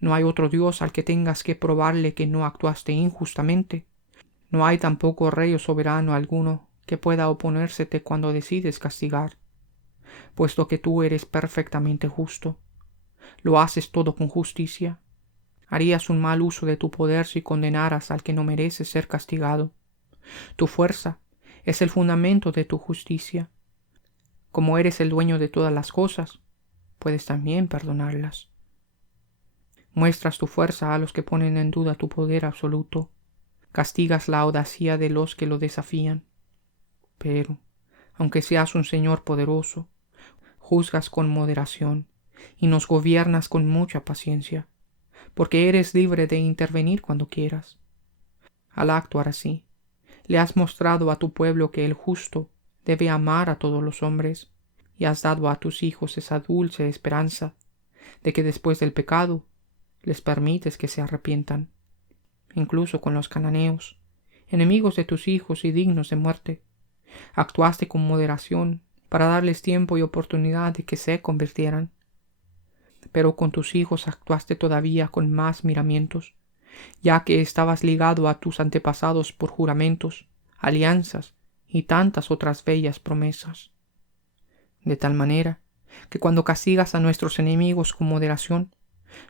No hay otro Dios al que tengas que probarle que no actuaste injustamente. No hay tampoco rey o soberano alguno que pueda oponérsete cuando decides castigar, puesto que tú eres perfectamente justo. Lo haces todo con justicia. Harías un mal uso de tu poder si condenaras al que no merece ser castigado. Tu fuerza es el fundamento de tu justicia. Como eres el dueño de todas las cosas, puedes también perdonarlas. Muestras tu fuerza a los que ponen en duda tu poder absoluto. Castigas la audacia de los que lo desafían. Pero, aunque seas un Señor poderoso, juzgas con moderación y nos gobiernas con mucha paciencia, porque eres libre de intervenir cuando quieras. Al actuar así, le has mostrado a tu pueblo que el justo debe amar a todos los hombres, y has dado a tus hijos esa dulce esperanza de que después del pecado les permites que se arrepientan. Incluso con los cananeos, enemigos de tus hijos y dignos de muerte, actuaste con moderación para darles tiempo y oportunidad de que se convirtieran. Pero con tus hijos actuaste todavía con más miramientos, ya que estabas ligado a tus antepasados por juramentos, alianzas y tantas otras bellas promesas. De tal manera que cuando castigas a nuestros enemigos con moderación,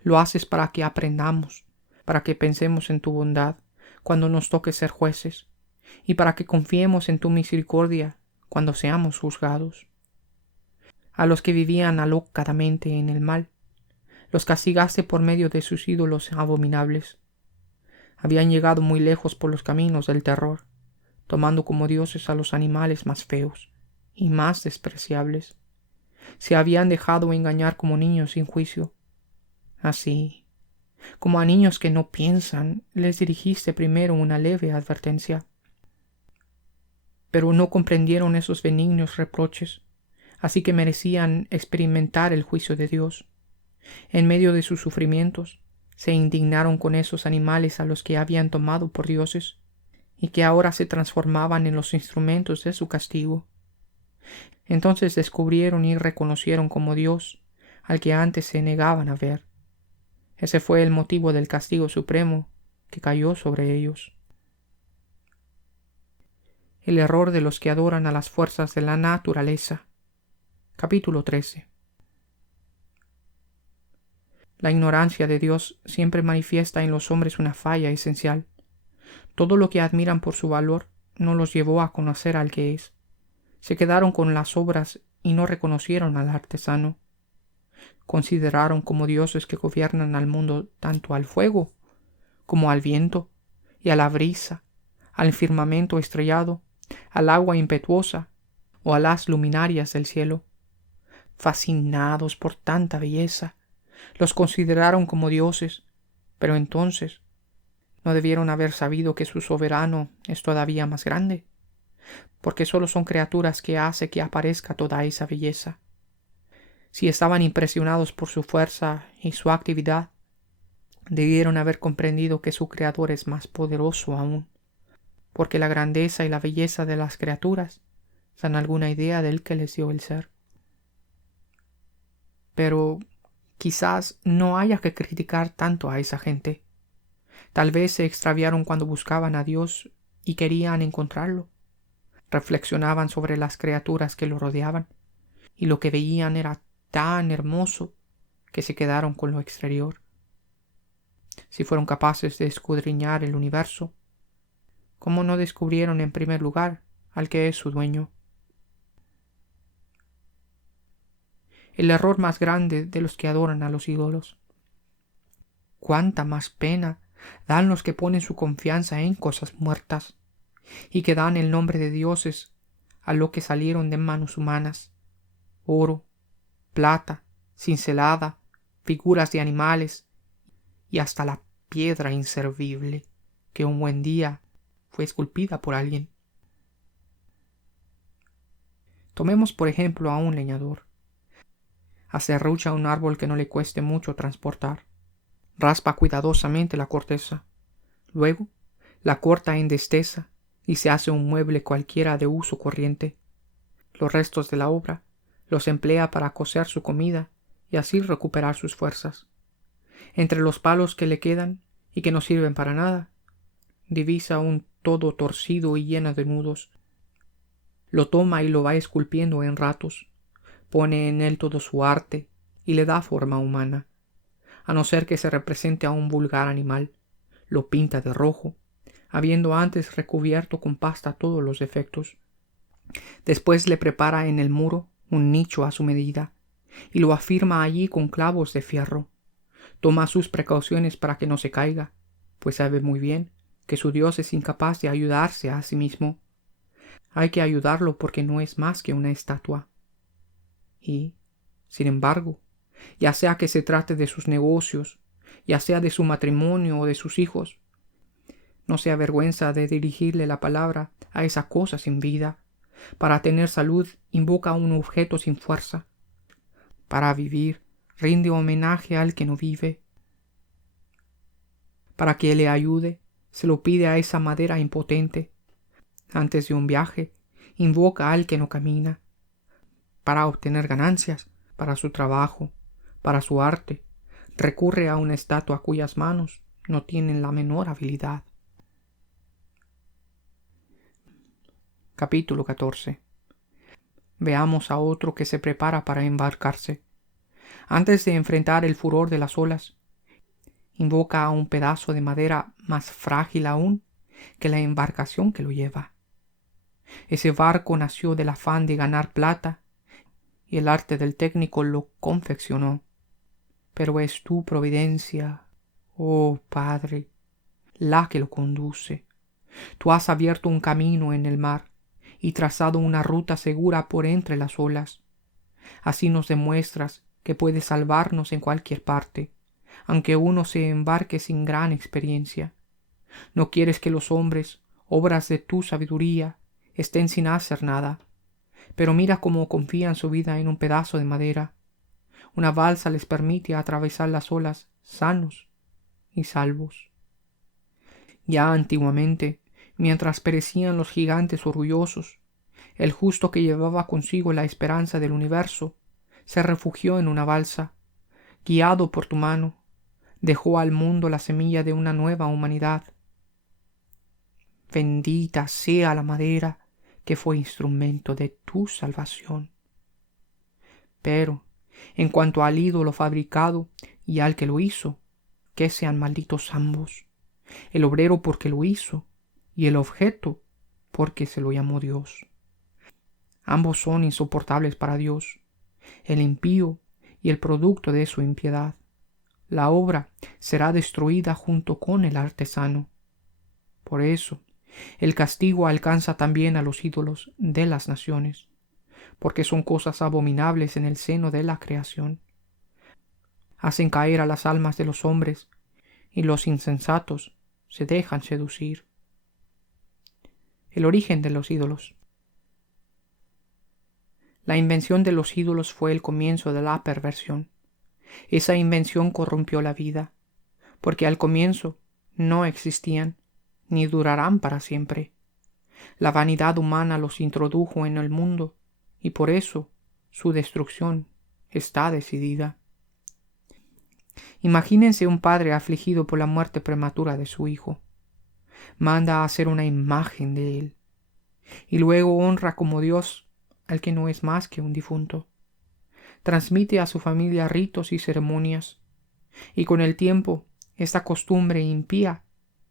lo haces para que aprendamos, para que pensemos en tu bondad cuando nos toque ser jueces, y para que confiemos en tu misericordia cuando seamos juzgados. A los que vivían alocadamente en el mal, los castigaste por medio de sus ídolos abominables. Habían llegado muy lejos por los caminos del terror, tomando como dioses a los animales más feos y más despreciables. Se habían dejado engañar como niños sin juicio. Así, como a niños que no piensan, les dirigiste primero una leve advertencia. Pero no comprendieron esos benignos reproches, así que merecían experimentar el juicio de Dios. En medio de sus sufrimientos, se indignaron con esos animales a los que habían tomado por dioses, y que ahora se transformaban en los instrumentos de su castigo. Entonces descubrieron y reconocieron como Dios al que antes se negaban a ver. Ese fue el motivo del castigo supremo que cayó sobre ellos. El error de los que adoran a las fuerzas de la naturaleza. Capítulo 13. La ignorancia de Dios siempre manifiesta en los hombres una falla esencial. Todo lo que admiran por su valor no los llevó a conocer al que es. Se quedaron con las obras y no reconocieron al artesano. Consideraron como dioses que gobiernan al mundo tanto al fuego como al viento y a la brisa, al firmamento estrellado, al agua impetuosa o a las luminarias del cielo. Fascinados por tanta belleza, los consideraron como dioses, pero entonces no debieron haber sabido que su soberano es todavía más grande, porque solo son criaturas que hace que aparezca toda esa belleza. Si estaban impresionados por su fuerza y su actividad, debieron haber comprendido que su Creador es más poderoso aún, porque la grandeza y la belleza de las criaturas dan alguna idea del que les dio el ser. Pero quizás no haya que criticar tanto a esa gente. Tal vez se extraviaron cuando buscaban a Dios y querían encontrarlo. Reflexionaban sobre las criaturas que lo rodeaban, y lo que veían era tan hermoso que se quedaron con lo exterior. Si fueron capaces de escudriñar el universo, ¿cómo no descubrieron en primer lugar al que es su dueño? El error más grande de los que adoran a los ídolos. Cuánta más pena dan los que ponen su confianza en cosas muertas y que dan el nombre de dioses a lo que salieron de manos humanas: oro, plata, cincelada, figuras de animales y hasta la piedra inservible que un buen día fue esculpida por alguien. Tomemos por ejemplo a un leñador. Aserrucha un árbol que no le cueste mucho transportar. Raspa cuidadosamente la corteza. Luego la corta en desteza y se hace un mueble cualquiera de uso corriente. Los restos de la obra los emplea para cocer su comida y así recuperar sus fuerzas. Entre los palos que le quedan y que no sirven para nada, divisa un todo torcido y lleno de nudos. Lo toma y lo va esculpiendo en ratos. Pone en él todo su arte y le da forma humana. A no ser que se represente a un vulgar animal, lo pinta de rojo, habiendo antes recubierto con pasta todos los defectos. Después le prepara en el muro un nicho a su medida y lo afirma allí con clavos de fierro. Toma sus precauciones para que no se caiga, pues sabe muy bien que su Dios es incapaz de ayudarse a sí mismo. Hay que ayudarlo porque no es más que una estatua. Y, sin embargo, ya sea que se trate de sus negocios, ya sea de su matrimonio o de sus hijos, no se avergüenza de dirigirle la palabra a esa cosa sin vida. Para tener salud invoca a un objeto sin fuerza. Para vivir rinde homenaje al que no vive. Para que le ayude se lo pide a esa madera impotente. Antes de un viaje invoca al que no camina. Para obtener ganancias, para su trabajo, para su arte, recurre a una estatua cuyas manos no tienen la menor habilidad. Capítulo 14. Veamos a otro que se prepara para embarcarse. Antes de enfrentar el furor de las olas, invoca a un pedazo de madera más frágil aún que la embarcación que lo lleva. Ese barco nació del afán de ganar plata y el arte del técnico lo confeccionó. Pero es tu providencia, oh Padre, la que lo conduce. Tú has abierto un camino en el mar y trazado una ruta segura por entre las olas. Así nos demuestras que puedes salvarnos en cualquier parte, aunque uno se embarque sin gran experiencia. No quieres que los hombres, obras de tu sabiduría, estén sin hacer nada. Pero mira cómo confían su vida en un pedazo de madera. Una balsa les permite atravesar las olas sanos y salvos. Ya antiguamente, mientras perecían los gigantes orgullosos, el justo que llevaba consigo la esperanza del universo se refugió en una balsa. Guiado por tu mano, dejó al mundo la semilla de una nueva humanidad. Bendita sea la madera que fue instrumento de tu salvación. Pero En cuanto al ídolo fabricado y al que lo hizo, que sean malditos ambos, el obrero porque lo hizo, y el objeto porque se lo llamó Dios. Ambos son insoportables para Dios, el impío y el producto de su impiedad. La obra será destruida junto con el artesano. Por eso, el castigo alcanza también a los ídolos de las naciones, porque son cosas abominables en el seno de la creación. Hacen caer a las almas de los hombres, y los insensatos se dejan seducir. El origen de los ídolos. La invención de los ídolos fue el comienzo de la perversión. Esa invención corrompió la vida, porque al comienzo no existían ni durarán para siempre. La vanidad humana los introdujo en el mundo, y por eso su destrucción está decidida. Imagínense un padre afligido por la muerte prematura de su hijo. Manda a hacer una imagen de él, y luego honra como Dios al que no es más que un difunto. Transmite a su familia ritos y ceremonias, y con el tiempo esta costumbre impía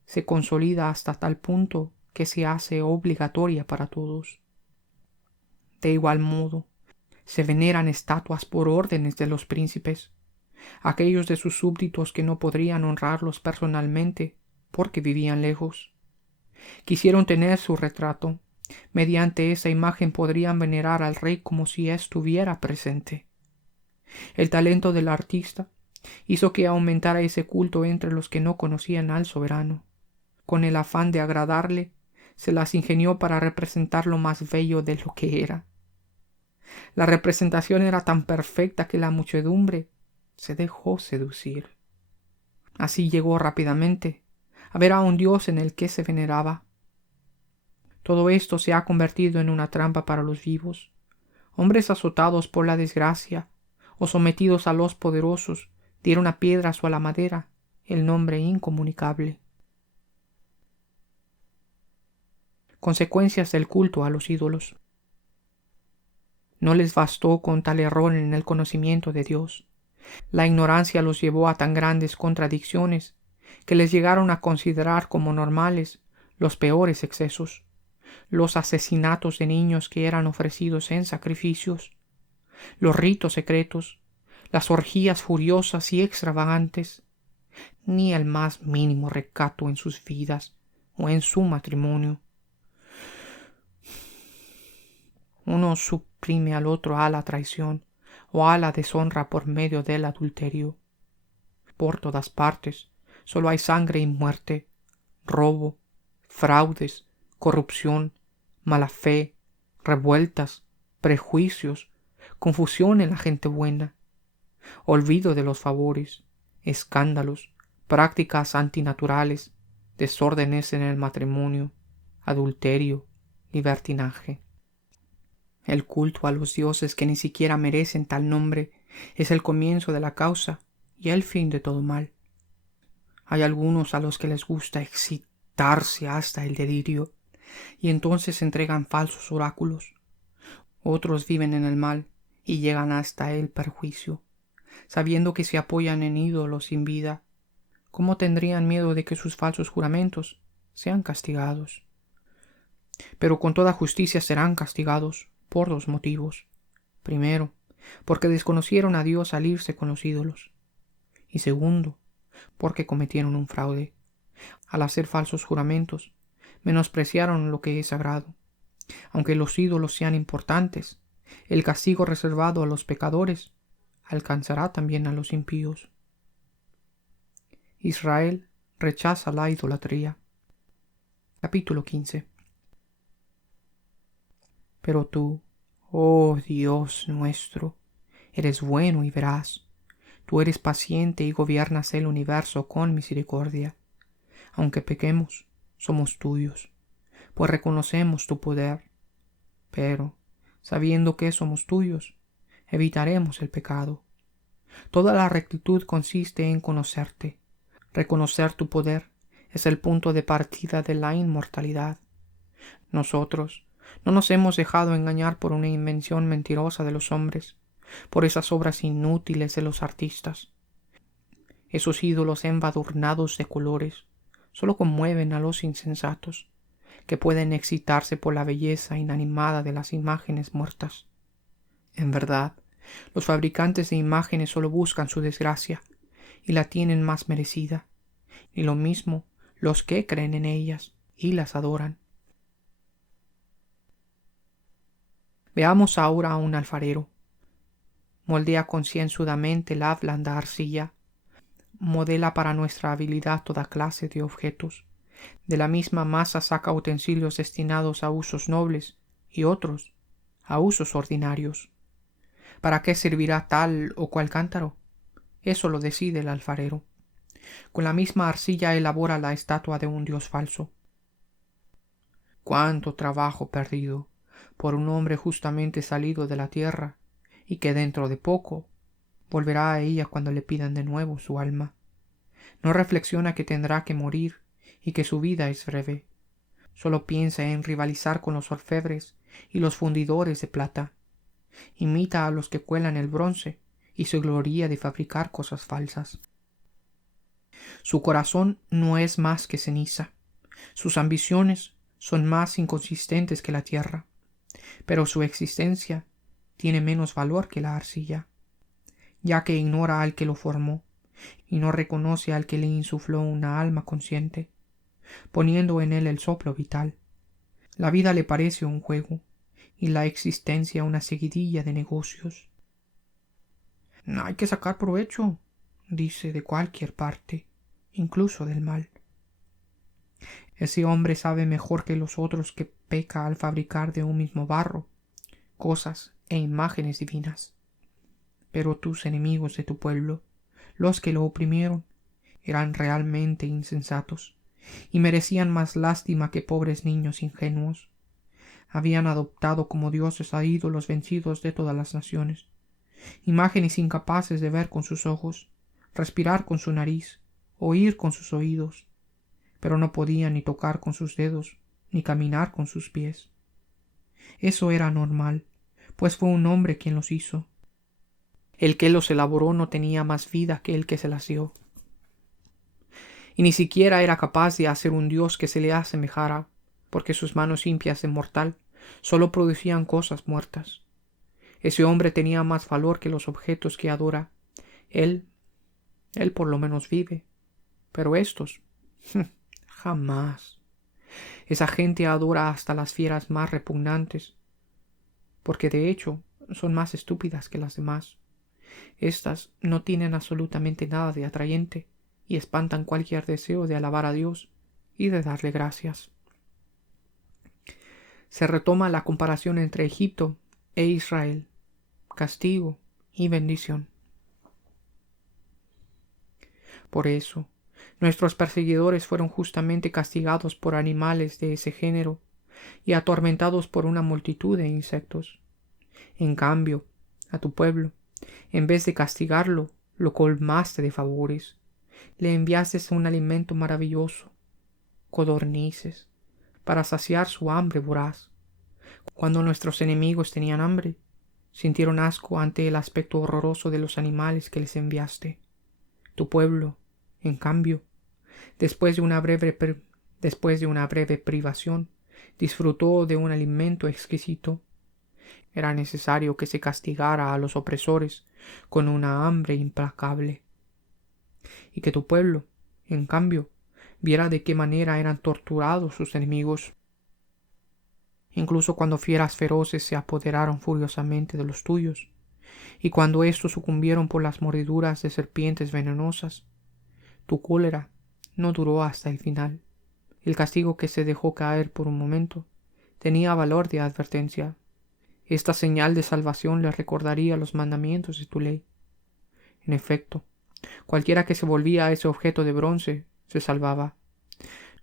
se consolida hasta tal punto que se hace obligatoria para todos. De igual modo, se veneran estatuas por órdenes de los príncipes, aquellos de sus súbditos que no podrían honrarlos personalmente porque vivían lejos. Quisieron tener su retrato. Mediante esa imagen podrían venerar al rey como si estuviera presente. El talento del artista hizo que aumentara ese culto entre los que no conocían al soberano. Con el afán de agradarle, se las ingenió para representar lo más bello de lo que era. La representación era tan perfecta que la muchedumbre se dejó seducir. Así llegó rápidamente a ver a un Dios en el que se veneraba. Todo esto se ha convertido en una trampa para los vivos. Hombres azotados por la desgracia o sometidos a los poderosos dieron a piedras o a la madera el nombre incomunicable. Consecuencias del culto a los ídolos. No les bastó con tal error en el conocimiento de Dios. La ignorancia los llevó a tan grandes contradicciones que les llegaron a considerar como normales los peores excesos, los asesinatos de niños que eran ofrecidos en sacrificios, los ritos secretos, las orgías furiosas y extravagantes, ni el más mínimo recato en sus vidas o en su matrimonio. Uno suprime al otro a la traición o a la deshonra por medio del adulterio. Por todas partes solo hay sangre y muerte, robo, fraudes, corrupción, mala fe, revueltas, prejuicios, confusión en la gente buena, olvido de los favores, escándalos, prácticas antinaturales, desórdenes en el matrimonio, adulterio, libertinaje. El culto a los dioses que ni siquiera merecen tal nombre es el comienzo de la causa y el fin de todo mal. Hay algunos a los que les gusta excitarse hasta el delirio y entonces entregan falsos oráculos. Otros viven en el mal y llegan hasta el perjuicio, sabiendo que se apoyan en ídolos sin vida. ¿Cómo tendrían miedo de que sus falsos juramentos sean castigados? Pero con toda justicia serán castigados por dos motivos. Primero, porque desconocieron a Dios al irse con los ídolos. Y segundo, porque cometieron un fraude. Al hacer falsos juramentos, menospreciaron lo que es sagrado. Aunque los ídolos sean importantes, el castigo reservado a los pecadores alcanzará también a los impíos. Israel rechaza la idolatría. Capítulo 15. Pero tú, oh Dios nuestro, eres bueno y veraz. Tú eres paciente y gobiernas el universo con misericordia. Aunque pequemos, somos tuyos, pues reconocemos tu poder. Pero, sabiendo que somos tuyos, evitaremos el pecado. Toda la rectitud consiste en conocerte. Reconocer tu poder es el punto de partida de la inmortalidad. Nosotros no nos hemos dejado engañar por una invención mentirosa de los hombres, por esas obras inútiles de los artistas. Esos ídolos embadurnados de colores solo conmueven a los insensatos, que pueden excitarse por la belleza inanimada de las imágenes muertas. En verdad, los fabricantes de imágenes solo buscan su desgracia y la tienen más merecida, y lo mismo los que creen en ellas y las adoran. Veamos ahora a un alfarero. Moldea concienzudamente la blanda arcilla, modela para nuestra habilidad toda clase de objetos. De la misma masa saca utensilios destinados a usos nobles y otros a usos ordinarios. ¿Para qué servirá tal o cual cántaro? Eso lo decide el alfarero. Con la misma arcilla elabora la estatua de un dios falso. Cuánto trabajo perdido por un hombre justamente salido de la tierra y que dentro de poco volverá a ella cuando le pidan de nuevo su alma. No reflexiona que tendrá que morir y que su vida es breve. Solo piensa en rivalizar con los orfebres y los fundidores de plata. Imita a los que cuelan el bronce y se gloría de fabricar cosas falsas. Su corazón no es más que ceniza. Sus ambiciones son más inconsistentes que la tierra, pero su existencia tiene menos valor que la arcilla, ya que ignora al que lo formó y no reconoce al que le insufló una alma consciente, poniendo en él el soplo vital. La vida le parece un juego y la existencia una seguidilla de negocios. Hay que sacar provecho, dice, de cualquier parte, incluso del mal. Ese hombre sabe mejor que los otros que peca al fabricar de un mismo barro cosas e imágenes divinas. Pero tus enemigos de tu pueblo, los que lo oprimieron, eran realmente insensatos y merecían más lástima que pobres niños ingenuos. Habían adoptado como dioses a ídolos vencidos de todas las naciones, imágenes incapaces de ver con sus ojos, respirar con su nariz, oír con sus oídos, pero no podían ni tocar con sus dedos, ni caminar con sus pies. Eso era normal, pues fue un hombre quien los hizo. El que los elaboró no tenía más vida que el que se las dio. Y ni siquiera era capaz de hacer un dios que se le asemejara, porque sus manos impias de mortal solo producían cosas muertas. Ese hombre tenía más valor que los objetos que adora. Él por lo menos vive, pero estos, jamás. Esa gente adora hasta las fieras más repugnantes, porque de hecho son más estúpidas que las demás. Estas no tienen absolutamente nada de atrayente y espantan cualquier deseo de alabar a Dios y de darle gracias. Se retoma la comparación entre Egipto e Israel, castigo y bendición. Por eso, nuestros perseguidores fueron justamente castigados por animales de ese género y atormentados por una multitud de insectos. En cambio, a tu pueblo, en vez de castigarlo, lo colmaste de favores. Le enviaste un alimento maravilloso, codornices, para saciar su hambre voraz. Cuando nuestros enemigos tenían hambre, sintieron asco ante el aspecto horroroso de los animales que les enviaste. Tu pueblo, en cambio, después de una breve privación, disfrutó de un alimento exquisito. Era necesario que se castigara a los opresores con una hambre implacable, y que tu pueblo, en cambio, viera de qué manera eran torturados sus enemigos. Incluso cuando fieras feroces se apoderaron furiosamente de los tuyos, y cuando éstos sucumbieron por las mordiduras de serpientes venenosas, tu cólera no duró hasta el final. El castigo que se dejó caer por un momento tenía valor de advertencia. Esta señal de salvación les recordaría los mandamientos de tu ley. En efecto, cualquiera que se volvía a ese objeto de bronce se salvaba,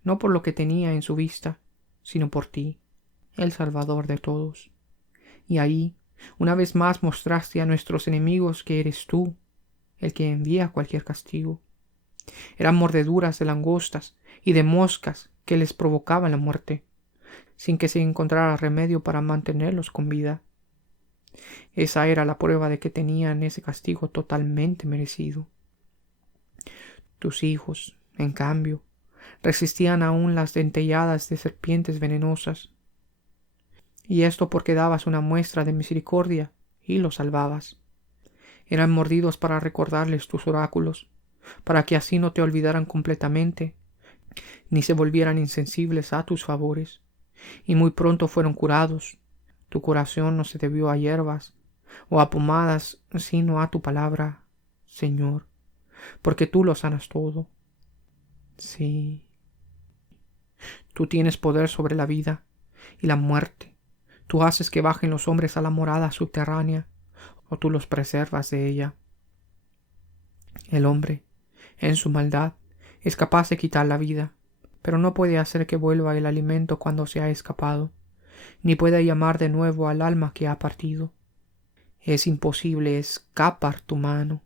no por lo que tenía en su vista, sino por ti, el Salvador de todos. Y ahí, una vez más mostraste a nuestros enemigos que eres tú el que envía cualquier castigo. Eran mordeduras de langostas y de moscas que les provocaban la muerte, sin que se encontrara remedio para mantenerlos con vida. Esa era la prueba de que tenían ese castigo totalmente merecido. Tus hijos, en cambio, resistían aún las dentelladas de serpientes venenosas. Y esto porque dabas una muestra de misericordia y los salvabas. Eran mordidos para recordarles tus oráculos, para que así no te olvidaran completamente, ni se volvieran insensibles a tus favores. Y muy pronto fueron curados. Tu curación no se debió a hierbas o a pomadas, sino a tu palabra, Señor, porque tú lo sanas todo. Sí, tú tienes poder sobre la vida y la muerte. Tú haces que bajen los hombres a la morada subterránea, o tú los preservas de ella. El hombre, en su maldad, es capaz de quitar la vida, pero no puede hacer que vuelva el alimento cuando se ha escapado, ni puede llamar de nuevo al alma que ha partido. Es imposible escapar tu mano.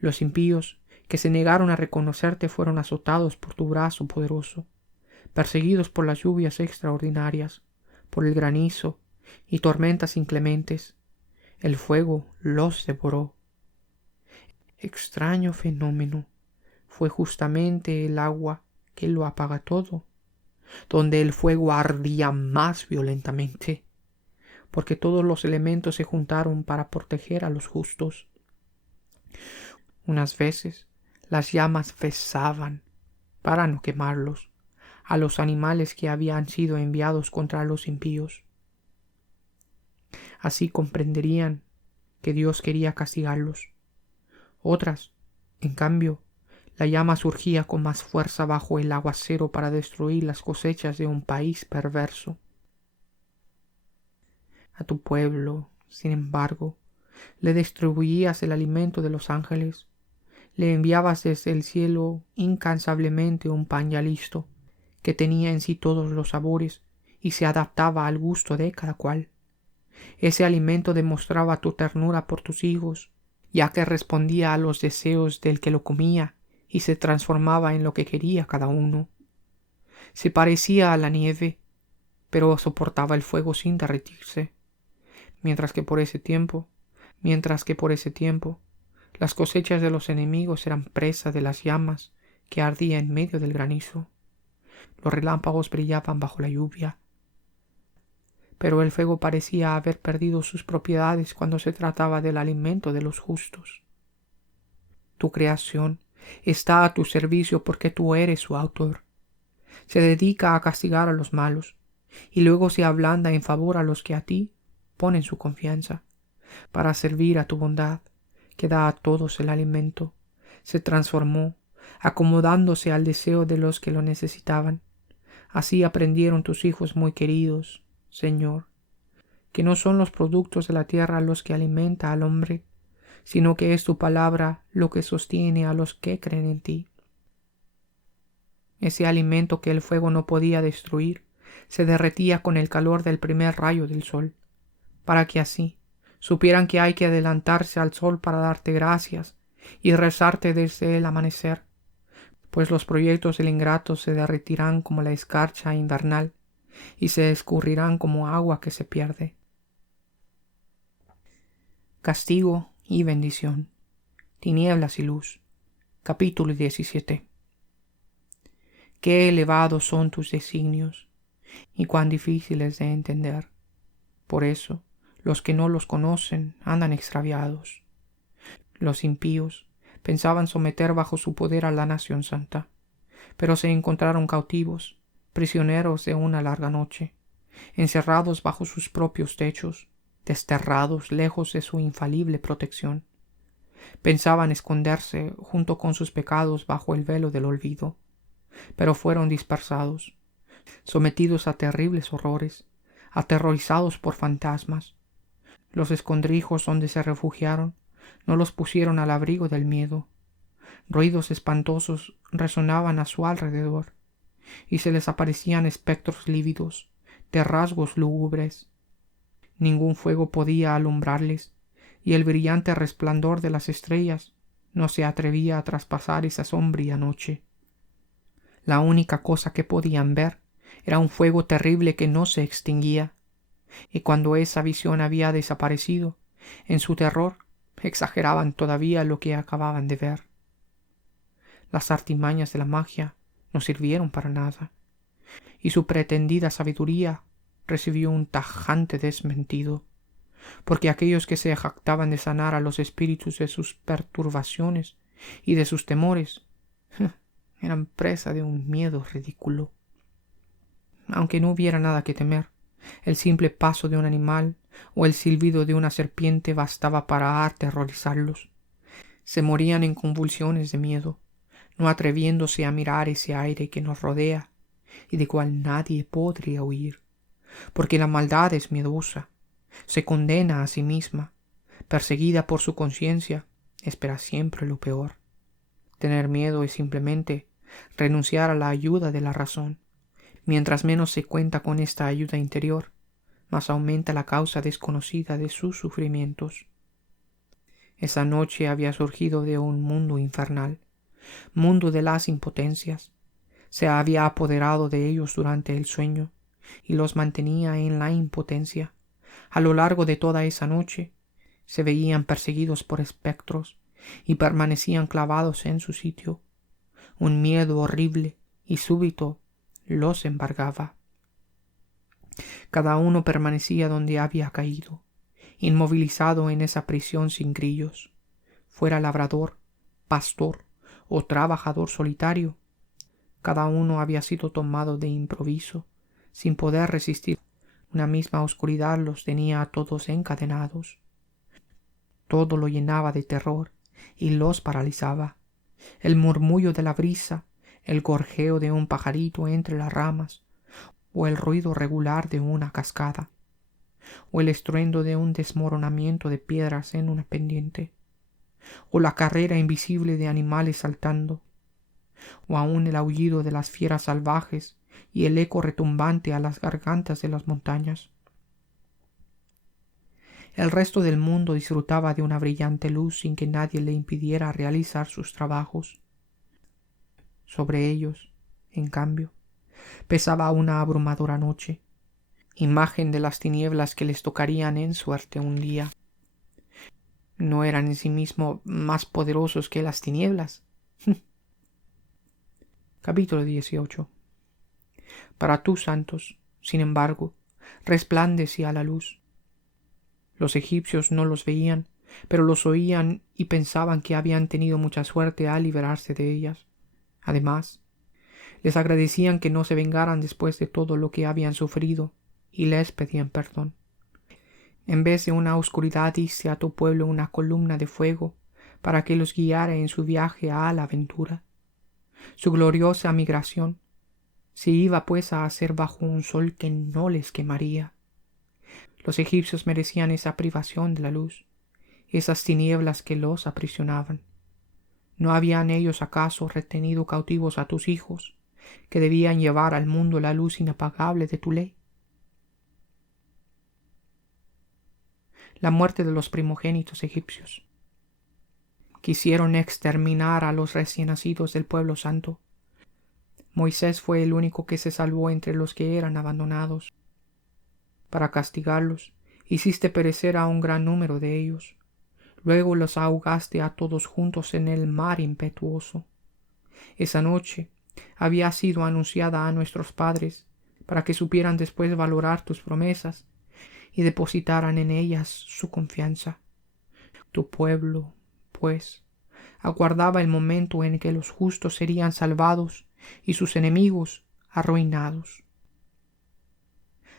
Los impíos que se negaron a reconocerte fueron azotados por tu brazo poderoso, perseguidos por las lluvias extraordinarias, por el granizo y tormentas inclementes. El fuego los devoró. Extraño fenómeno. Fue justamente el agua que lo apaga todo, donde el fuego ardía más violentamente, porque todos los elementos se juntaron para proteger a los justos. Unas veces las llamas cesaban para no quemarlos, a los animales que habían sido enviados contra los impíos. Así comprenderían que Dios quería castigarlos. Otras, en cambio, la llama surgía con más fuerza bajo el aguacero para destruir las cosechas de un país perverso. A tu pueblo, sin embargo, le distribuías el alimento de los ángeles, le enviabas desde el cielo incansablemente un pan ya listo, que tenía en sí todos los sabores y se adaptaba al gusto de cada cual. Ese alimento demostraba tu ternura por tus hijos, ya que respondía a los deseos del que lo comía y se transformaba en lo que quería cada uno. Se parecía a la nieve, pero soportaba el fuego sin derretirse, mientras que por ese tiempo, las cosechas de los enemigos eran presa de las llamas que ardían en medio del granizo. Los relámpagos brillaban bajo la lluvia, pero el fuego parecía haber perdido sus propiedades cuando se trataba del alimento de los justos. Tu creación está a tu servicio porque tú eres su autor. Se dedica a castigar a los malos y luego se ablanda en favor a los que a ti ponen su confianza. Para servir a tu bondad, que da a todos el alimento, se transformó, acomodándose al deseo de los que lo necesitaban. Así aprendieron tus hijos muy queridos, Señor, que no son los productos de la tierra los que alimenta al hombre, sino que es tu palabra lo que sostiene a los que creen en ti. Ese alimento que el fuego no podía destruir se derretía con el calor del primer rayo del sol, para que así supieran que hay que adelantarse al sol para darte gracias y rezarte desde el amanecer, pues los proyectos del ingrato se derretirán como la escarcha invernal y se escurrirán como agua que se pierde. Castigo y bendición, tinieblas y luz. Capítulo 17. Qué elevados son tus designios y cuán difíciles de entender. Por eso, los que no los conocen andan extraviados. Los impíos pensaban someter bajo su poder a la nación santa, pero se encontraron cautivos, prisioneros de una larga noche, encerrados bajo sus propios techos, desterrados lejos de su infalible protección. Pensaban esconderse junto con sus pecados bajo el velo del olvido, pero fueron dispersados, sometidos a terribles horrores, aterrorizados por fantasmas. Los escondrijos donde se refugiaron no los pusieron al abrigo del miedo. Ruidos espantosos resonaban a su alrededor, y se les aparecían espectros lívidos, de rasgos lúgubres. Ningún fuego podía alumbrarles, y el brillante resplandor de las estrellas no se atrevía a traspasar esa sombría noche. La única cosa que podían ver era un fuego terrible que no se extinguía, y cuando esa visión había desaparecido, en su terror exageraban todavía lo que acababan de ver. Las artimañas de la magia no sirvieron para nada, y su pretendida sabiduría recibió un tajante desmentido, porque aquellos que se jactaban de sanar a los espíritus de sus perturbaciones y de sus temores eran presa de un miedo ridículo. Aunque no hubiera nada que temer, el simple paso de un animal o el silbido de una serpiente bastaba para aterrorizarlos. Se morían en convulsiones de miedo, no atreviéndose a mirar ese aire que nos rodea y de cual nadie podría huir, porque la maldad es miedosa, se condena a sí misma, perseguida por su conciencia, espera siempre lo peor. Tener miedo es simplemente renunciar a la ayuda de la razón. Mientras menos se cuenta con esta ayuda interior, más aumenta la causa desconocida de sus sufrimientos. Esa noche había surgido de un mundo infernal, mundo de las impotencias. Se había apoderado de ellos durante el sueño y los mantenía en la impotencia. A lo largo de toda esa noche se veían perseguidos por espectros y permanecían clavados en su sitio. Un miedo horrible y súbito los embargaba. Cada uno permanecía donde había caído, inmovilizado en esa prisión sin grillos. Fuera labrador, pastor o trabajador solitario, cada uno había sido tomado de improviso, sin poder resistir. Una misma oscuridad los tenía a todos encadenados. Todo lo llenaba de terror y los paralizaba. El murmullo de la brisa, el gorjeo de un pajarito entre las ramas, o el ruido regular de una cascada, o el estruendo de un desmoronamiento de piedras en una pendiente, o la carrera invisible de animales saltando, o aun el aullido de las fieras salvajes y el eco retumbante a las gargantas de las montañas. El resto del mundo disfrutaba de una brillante luz sin que nadie le impidiera realizar sus trabajos. Sobre ellos, en cambio, pesaba una abrumadora noche, imagen de las tinieblas que les tocarían en suerte un día. ¿No eran en sí mismos más poderosos que las tinieblas? Capítulo 18. Para tus santos, sin embargo, resplandecía la luz. Los egipcios no los veían, pero los oían y pensaban que habían tenido mucha suerte al liberarse de ellas. Además, les agradecían que no se vengaran después de todo lo que habían sufrido y les pedían perdón. En vez de una oscuridad diste a tu pueblo una columna de fuego para que los guiara en su viaje a la aventura. Su gloriosa migración se iba pues a hacer bajo un sol que no les quemaría. Los egipcios merecían esa privación de la luz, esas tinieblas que los aprisionaban. ¿No habían ellos acaso retenido cautivos a tus hijos, que debían llevar al mundo la luz inapagable de tu ley? La muerte de los primogénitos egipcios. Quisieron exterminar a los recién nacidos del pueblo santo. Moisés fue el único que se salvó entre los que eran abandonados. Para castigarlos, hiciste perecer a un gran número de ellos. Luego los ahogaste a todos juntos en el mar impetuoso. Esa noche había sido anunciada a nuestros padres, para que supieran después valorar tus promesas y depositaran en ellas su confianza. Tu pueblo, pues, aguardaba el momento en que los justos serían salvados y sus enemigos arruinados.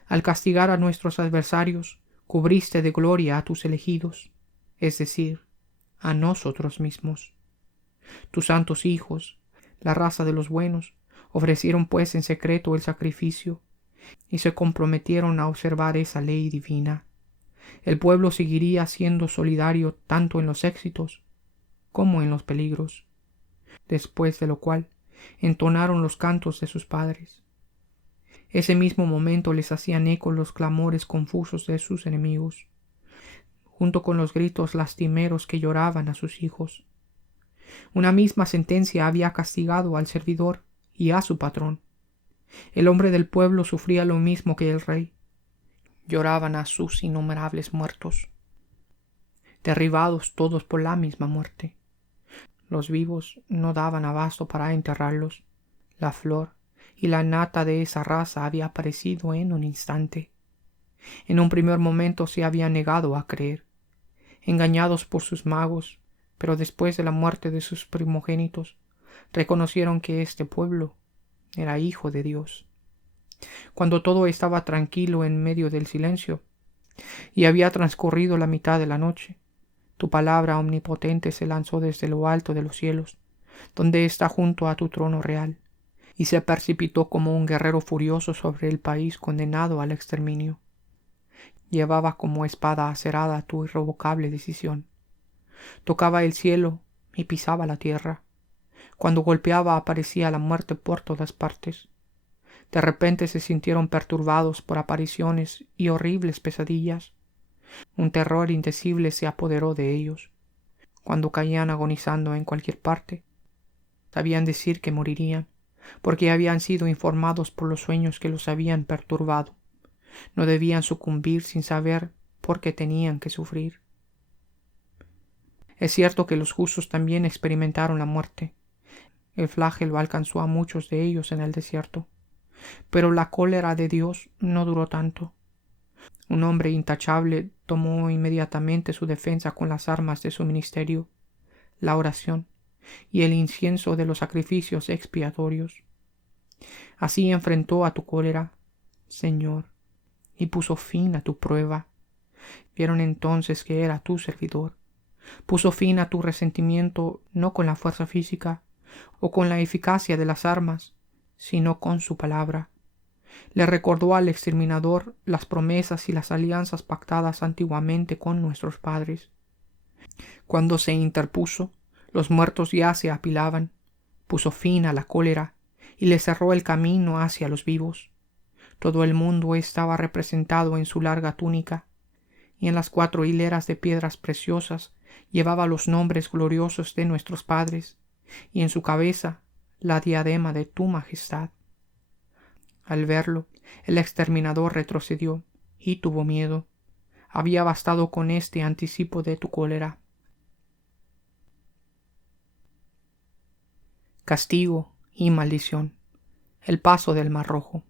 Al castigar a nuestros adversarios, cubriste de gloria a tus elegidos, es decir, a nosotros mismos. Tus santos hijos, la raza de los buenos, ofrecieron pues en secreto el sacrificio y se comprometieron a observar esa ley divina. El pueblo seguiría siendo solidario tanto en los éxitos como en los peligros, después de lo cual entonaron los cantos de sus padres. Ese mismo momento les hacían eco los clamores confusos de sus enemigos, junto con los gritos lastimeros que lloraban a sus hijos. Una misma sentencia había castigado al servidor y a su patrón. El hombre del pueblo sufría lo mismo que el rey. lloraban a sus innumerables muertos, derribados todos por la misma muerte. Los vivos no daban abasto para enterrarlos. La flor y la nata de esa raza había aparecido en un instante. En un primer momento se habían negado a creer, engañados por sus magos, pero después de la muerte de sus primogénitos, reconocieron que este pueblo era hijo de Dios. Cuando todo estaba tranquilo en medio del silencio, y había transcurrido la mitad de la noche, tu palabra omnipotente se lanzó desde lo alto de los cielos, donde está junto a tu trono real, y se precipitó como un guerrero furioso sobre el país condenado al exterminio. Llevaba como espada acerada tu irrevocable decisión. Tocaba el cielo y pisaba la tierra. Cuando golpeaba aparecía la muerte por todas partes. De repente se sintieron perturbados por apariciones y horribles pesadillas. Un terror indecible se apoderó de ellos. Cuando caían agonizando en cualquier parte, sabían decir que morirían, porque habían sido informados por los sueños que los habían perturbado. No debían sucumbir sin saber por qué tenían que sufrir. Es cierto que los justos también experimentaron la muerte. El flagelo alcanzó a muchos de ellos en el desierto. Pero la cólera de Dios no duró tanto. Un hombre intachable tomó inmediatamente su defensa con las armas de su ministerio, la oración y el incienso de los sacrificios expiatorios. Así enfrentó a tu cólera, Señor, y puso fin a tu prueba. Vieron entonces que era tu servidor. Puso fin a tu resentimiento no con la fuerza física o con la eficacia de las armas, sino con su palabra. Le recordó al exterminador las promesas y las alianzas pactadas antiguamente con nuestros padres. Cuando se interpuso, los muertos ya se apilaban. Puso fin a la cólera y le cerró el camino hacia los vivos. Todo el mundo estaba representado en su larga túnica, y en las 4 hileras de piedras preciosas llevaba los nombres gloriosos de nuestros padres, y en su cabeza la diadema de tu majestad. Al verlo, el exterminador retrocedió y tuvo miedo. Había bastado con este anticipo de tu cólera. Castigo y maldición. El paso del Mar Rojo.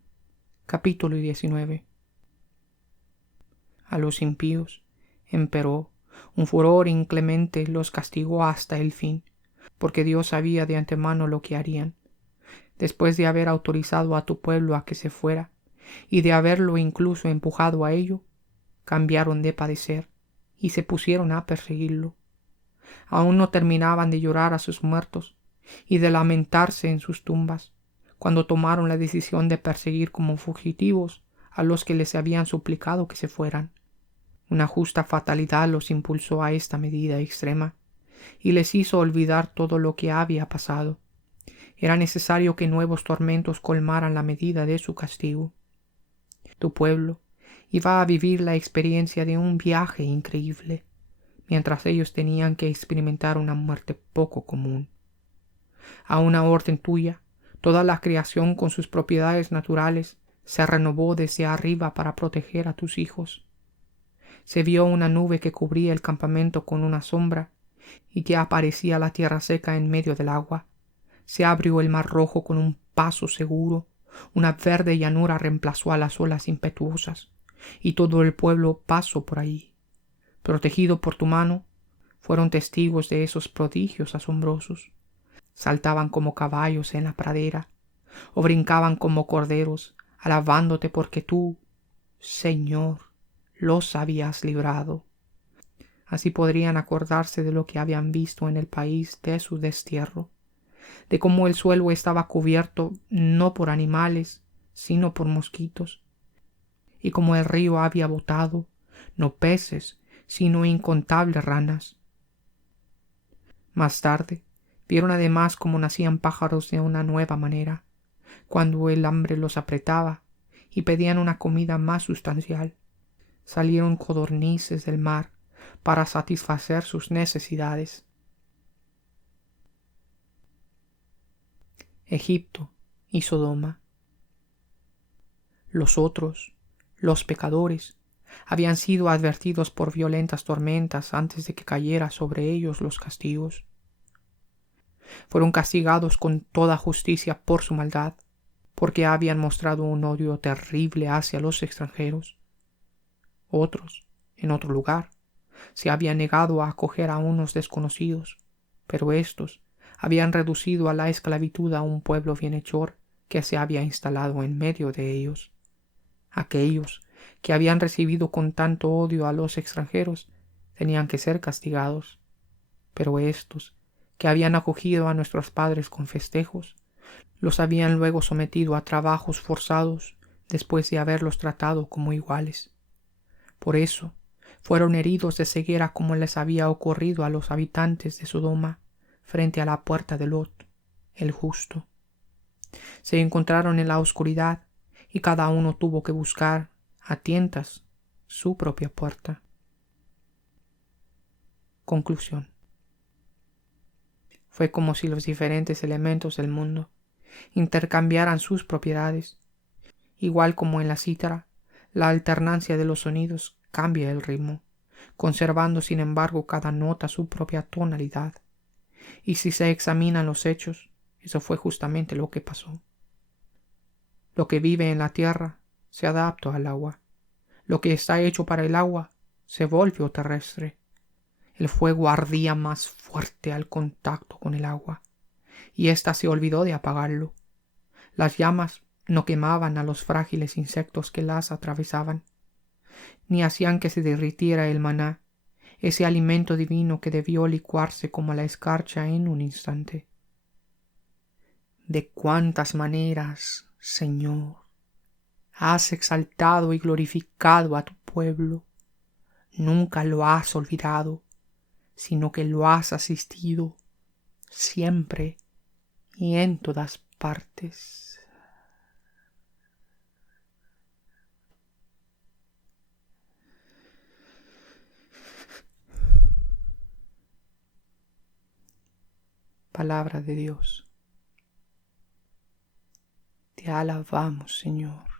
Capítulo 19. A los impíos, empero, un furor inclemente los castigó hasta el fin, porque Dios sabía de antemano lo que harían. Después de haber autorizado a tu pueblo a que se fuera, y de haberlo incluso empujado a ello, cambiaron de padecer, y se pusieron a perseguirlo. Aún no terminaban de llorar a sus muertos, y de lamentarse en sus tumbas, cuando tomaron la decisión de perseguir como fugitivos a los que les habían suplicado que se fueran. Una justa fatalidad los impulsó a esta medida extrema, y les hizo olvidar todo lo que había pasado. Era necesario que nuevos tormentos colmaran la medida de su castigo. Tu pueblo iba a vivir la experiencia de un viaje increíble, mientras ellos tenían que experimentar una muerte poco común. A una orden tuya, toda la creación con sus propiedades naturales se renovó desde arriba para proteger a tus hijos. Se vio una nube que cubría el campamento con una sombra, y que aparecía la tierra seca en medio del agua. Se abrió el Mar Rojo con un paso seguro, una verde llanura reemplazó a las olas impetuosas, y todo el pueblo pasó por ahí. Protegido por tu mano, fueron testigos de esos prodigios asombrosos. Saltaban como caballos en la pradera, o brincaban como corderos, alabándote porque tú, Señor, los habías librado. Así podrían acordarse de lo que habían visto en el país de su destierro, de cómo el suelo estaba cubierto no por animales, sino por mosquitos, y como el río había botado, no peces, sino incontables ranas. Más tarde, vieron además cómo nacían pájaros de una nueva manera, cuando el hambre los apretaba y pedían una comida más sustancial. Salieron codornices del mar para satisfacer sus necesidades. Egipto y Sodoma. Los otros, los pecadores, Habían sido advertidos por violentas tormentas antes de que cayera sobre ellos los castigos. Fueron castigados con toda justicia por su maldad, porque habían mostrado un odio terrible hacia los extranjeros. Otros, en otro lugar, se habían negado a acoger a unos desconocidos, pero éstos habían reducido a la esclavitud a un pueblo bienhechor que se había instalado en medio de ellos. Aquellos que habían recibido con tanto odio a los extranjeros tenían que ser castigados, pero éstos que habían acogido a nuestros padres con festejos, los habían luego sometido a trabajos forzados después de haberlos tratado como iguales. Por eso fueron heridos de ceguera como les había ocurrido a los habitantes de Sodoma frente a la puerta de Lot, el justo. Se encontraron en la oscuridad y cada uno tuvo que buscar a tientas su propia puerta. Conclusión. Fue como si los diferentes elementos del mundo intercambiaran sus propiedades. Igual como en la cítara, la alternancia de los sonidos cambia el ritmo, conservando sin embargo cada nota su propia tonalidad. Y si se examinan los hechos, eso fue justamente lo que pasó. Lo que vive en la tierra se adapta al agua. Lo que está hecho para el agua se volvió terrestre. El fuego ardía más fuerte al contacto con el agua, y ésta se olvidó de apagarlo. Las llamas no quemaban a los frágiles insectos que las atravesaban, ni hacían que se derritiera el maná, ese alimento divino que debió licuarse como la escarcha en un instante. De cuántas maneras, Señor, has exaltado y glorificado a tu pueblo. Nunca lo has olvidado, sino que lo has asistido siempre y en todas partes. Palabra de Dios. Te alabamos, Señor.